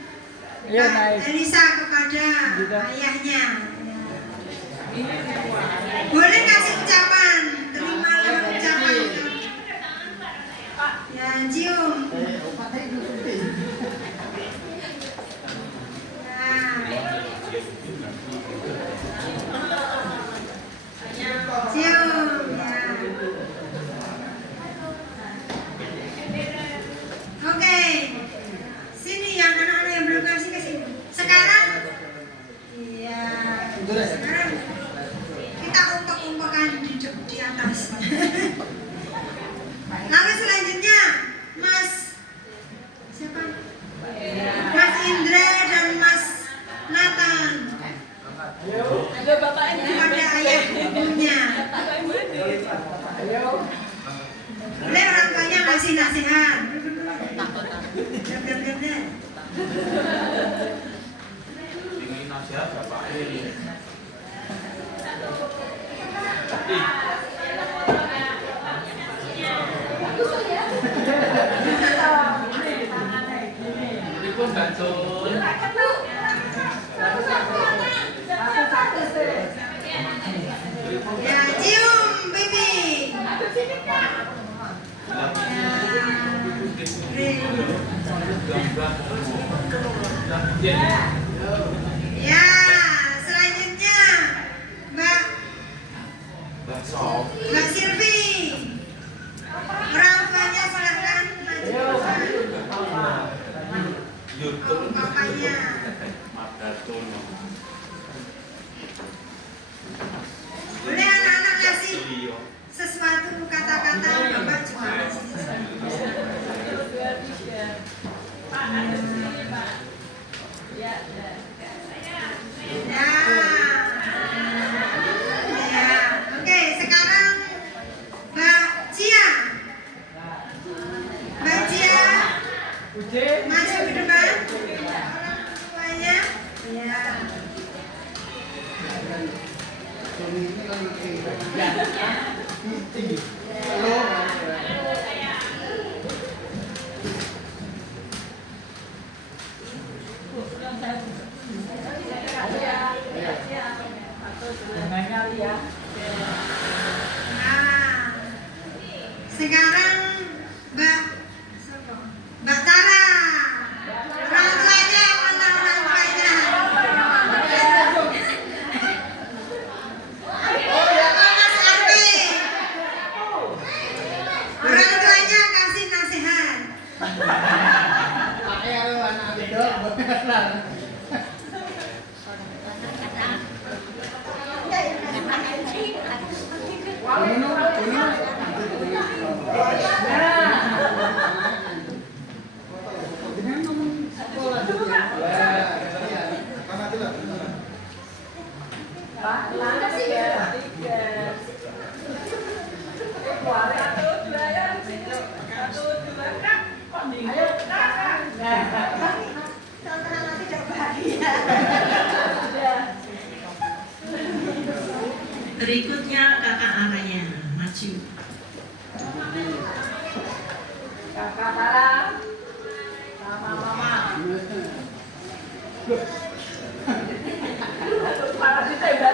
Mbak Elisa kepada ayahnya. Boleh kasih ucapan, terimalah ucapan. Ya, cium. Ya. Cium ya. Oke. Sini yang anak-anak yang belum kasih ke sini. Sekarang iya. Sekarang kita umpak-umpakan duduk di atas. Lalu selanjutnya Mas siapa? Mas Indra dan Mas Nathan. Ada bapaknya. Kepada ayah ibunya. Boleh orang tuanya ngasih nasihat. Gap. Ingin nasihat Bapak ini. Ini pun bacun. Ya, cium bibi. Ya, selanjutnya Mbak Silvi. Orang tuanya silakan maju. Oh, papanya. Boleh anak-anak kasih sesuatu kata-kata, Bapak juga kasih sesuatu. Ya. Oke, sekarang Mbak Cia. Mbak Cia maju ke depan. Orang tuanya. Ya. Nah, sekarang Mbak Tara. Orang tuanya mana orang tuanya? Mas Arfi. Orang tuanya kasih nasihat. Berikutnya kakak Araya maju. Kakak Tara sama mama. Para kita udah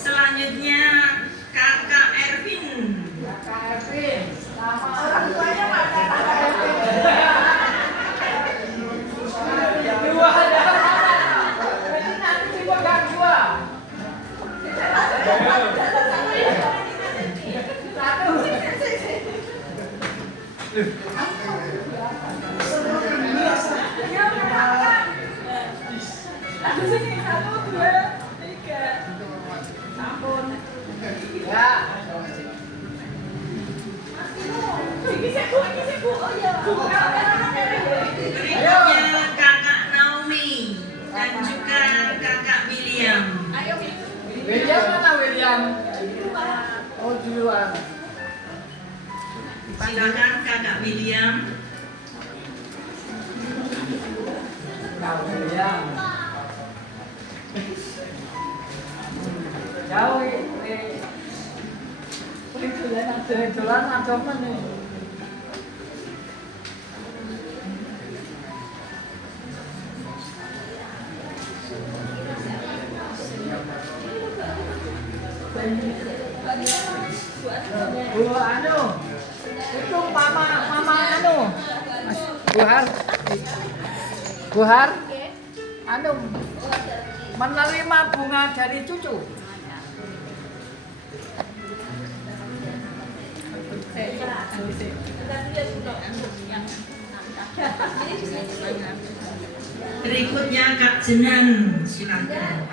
Selanjutnya kakak Ervin. Kakak Ervin sama orang tuanya mana kakak Ervin? Dua ada. Berarti nanti dipegang dua. Satu sini, 1, 2, 3. Sampun. Ya. Oh iya. Berikutnya kakak Naomi dan juga kakak William. William mana William? Oh di luar. Silakan kakak William. William. Jauh Dolan agama nih. Bu anu, itu mama anu, Bu Har, anu menerima bunga dari cucu. Berikutnya Kak Jenan, silakan.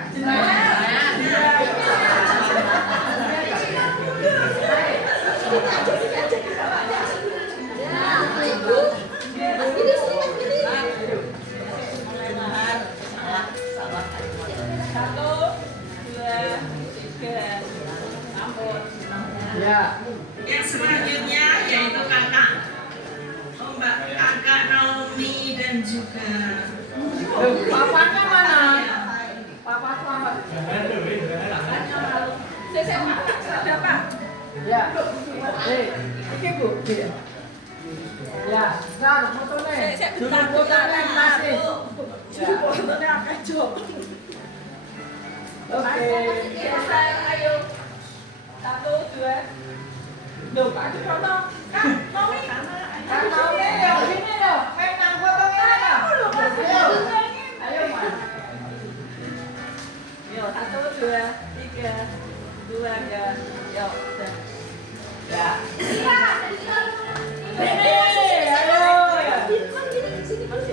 Ya. Yang selanjutnya yaitu kakak kakak Naomi dan juga Papanya mana? Papa selamat. Siapa? Ya. Ini Bu. Ya, sekarang fotonya. Dulu fotonya masih. Fotonya akan jawab. Oke. Ayo. 1, 2. Loh, Pak di foto. Kak, Naomi. Kak Naomi, yang sini loh. Pengen fotonya mana? Ayo, Mas. Yo, 1, 2, 3, 2, ya. Yo, udah. Ya. Ayo.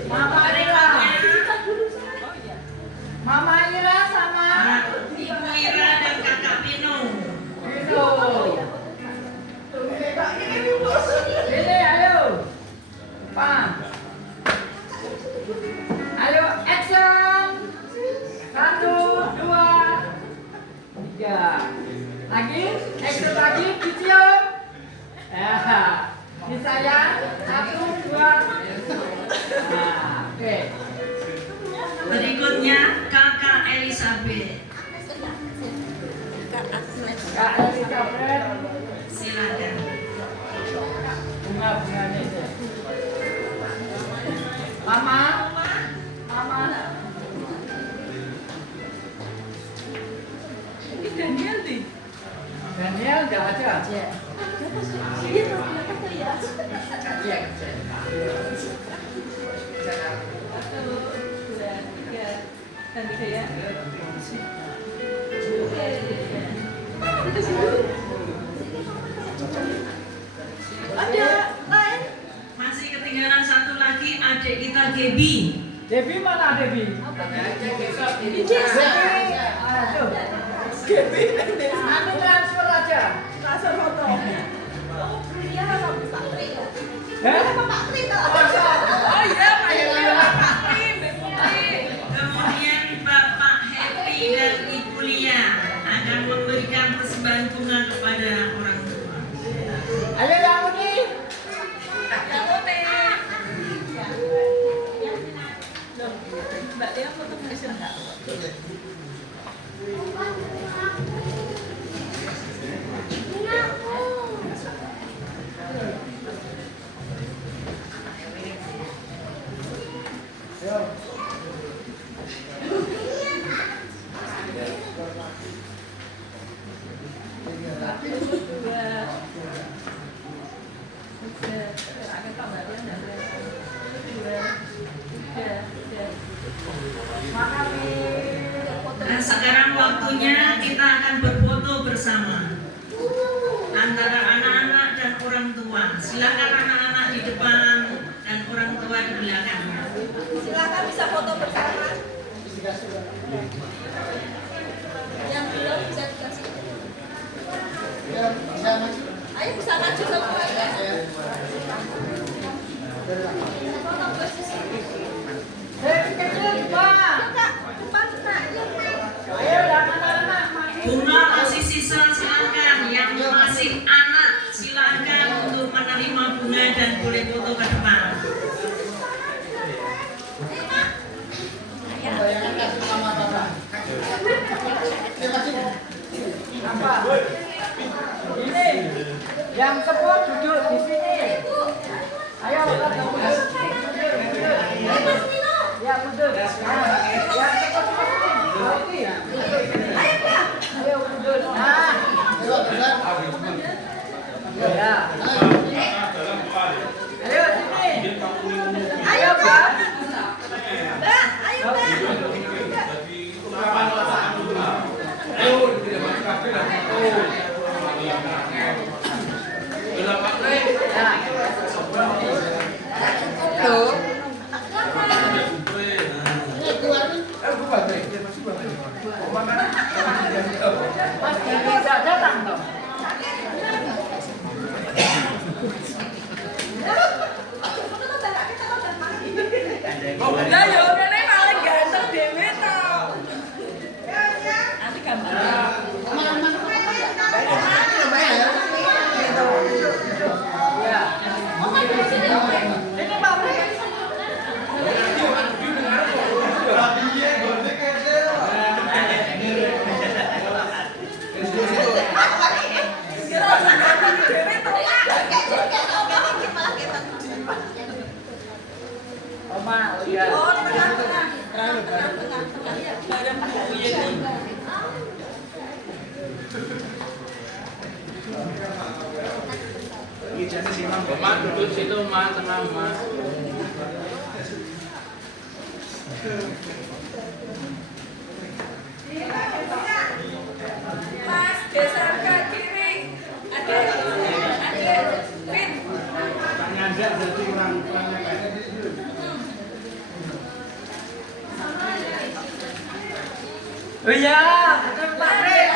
Mama Ira. Mama Ira sama Ibu Ira dan kakak Pino. Ini ayo. Pak. Ayo action. 1, 2, 3. Lagi, action lagi, dicium. Ini saya 1, 2. Nah, oke. Berikutnya kakak Elizabeth. Kak Elizabeth, Silakan. bunga-bunganya itu. Mama. Ini Daniel nih. Daniel enggak ada. Ada lain? Masih ketinggalan satu lagi adik kita Gebi. Debbie mana Debbie? Debbie. Aduh. Anu transfer aja. Transfer foto. Oh iya, Pak Kemudian Bapak Happy dan Ibu Lia akan memberikan persembahan bunga kepada orang tua. Ayo yang ini. Mbak Lia foto present enggak? Dan sekarang waktunya kita akan berfoto bersama antara anak-anak dan orang tua. Silakan anak-anak di depan dan orang tua di belakangnya. Silakan bisa foto bersama. Yang belum bisa dikasih. Ayo bisa maju semuanya. Foto bersama. Kecil juga. Kak, depan Kak. Ayo anak-anak. Bunga masih sisa, silakan. Yang masih anak silakan untuk menerima bunga dan boleh foto ke depan. Apa? Ini. Mama, oh iya. Oh, tengah-tengah. Tengah-tengah. Mama duduk situ, Ma, tengah, Ma. Mas, geser ke kiri. Adik, Fit. Oh iya, betul Pak Bre.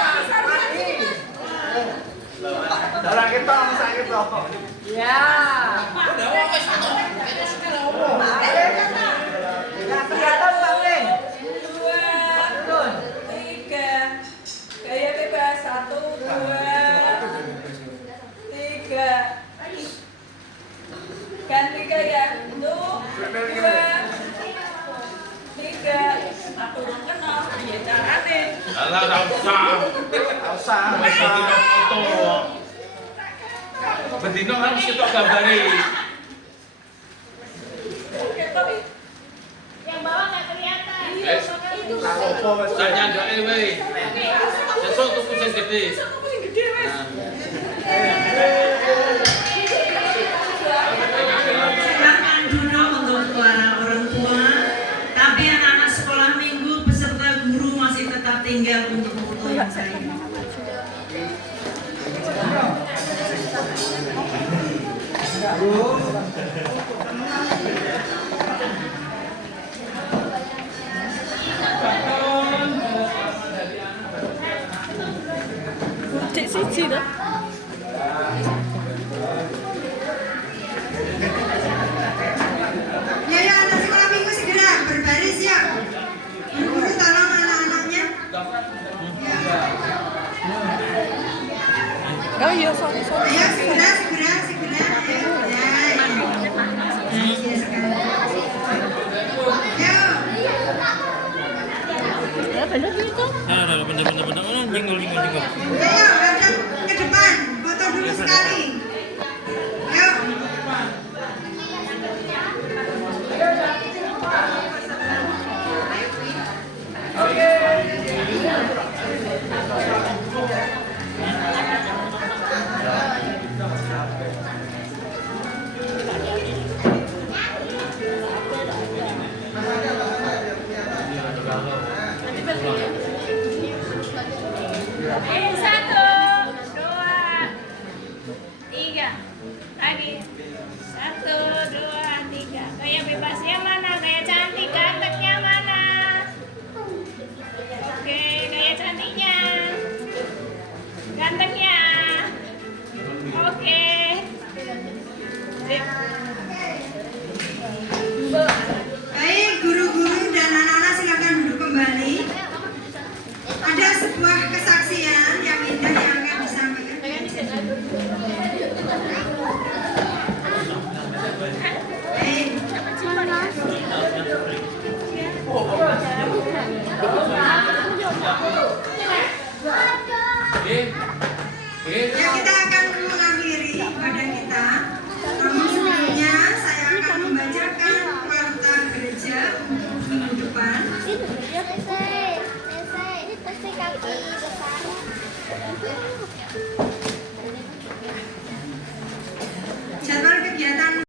Darah kita sakit loh. Iya. Nggak kelihatan Pak Bre. 2, 3. Gaya bebas. 1, 2, 3. Ganti gaya. 1, 2, 3. Aku belum kenal. Ya carane. Alah, nggak usah. Masih tidak foto. Bendino harus kita gambari. Yang bawah nggak kelihatan. Saya nggak ewe. Sesuk tuku sing gede. Nah. Silakan duduk untuk para orang tua. Tapi anak-anak sekolah minggu beserta guru masih tetap tinggal untuk foto yang saya. Cek siji dah. Ya, anak sekolah minggu segera berbaris ya. Guru tolong anak-anaknya. Ya. Oh iya, sorry. Ayo segera. Ayo. Ya, sekali. Ayo. Ya, benar gitu. Ayo, hadap ke depan. Foto dulu sekali. Ayo. Satu, dua, tiga. Lagi. 1, 2, 3. Gaya bebasnya mana? Gaya cantik gantengnya mana? Oke, gaya cantiknya. Gantengnya. Oke. Sip. Baik, guru-guru dan anak-anak silakan duduk kembali. Ada sebuah kesaksian yang indah yang akan disampaikan. Baik. Ya, kita akan mengakhiri ibadah kita. Namun sebelumnya saya akan membacakan warta gereja untuk minggu depan. Selesai. Ini pasti kaki besar.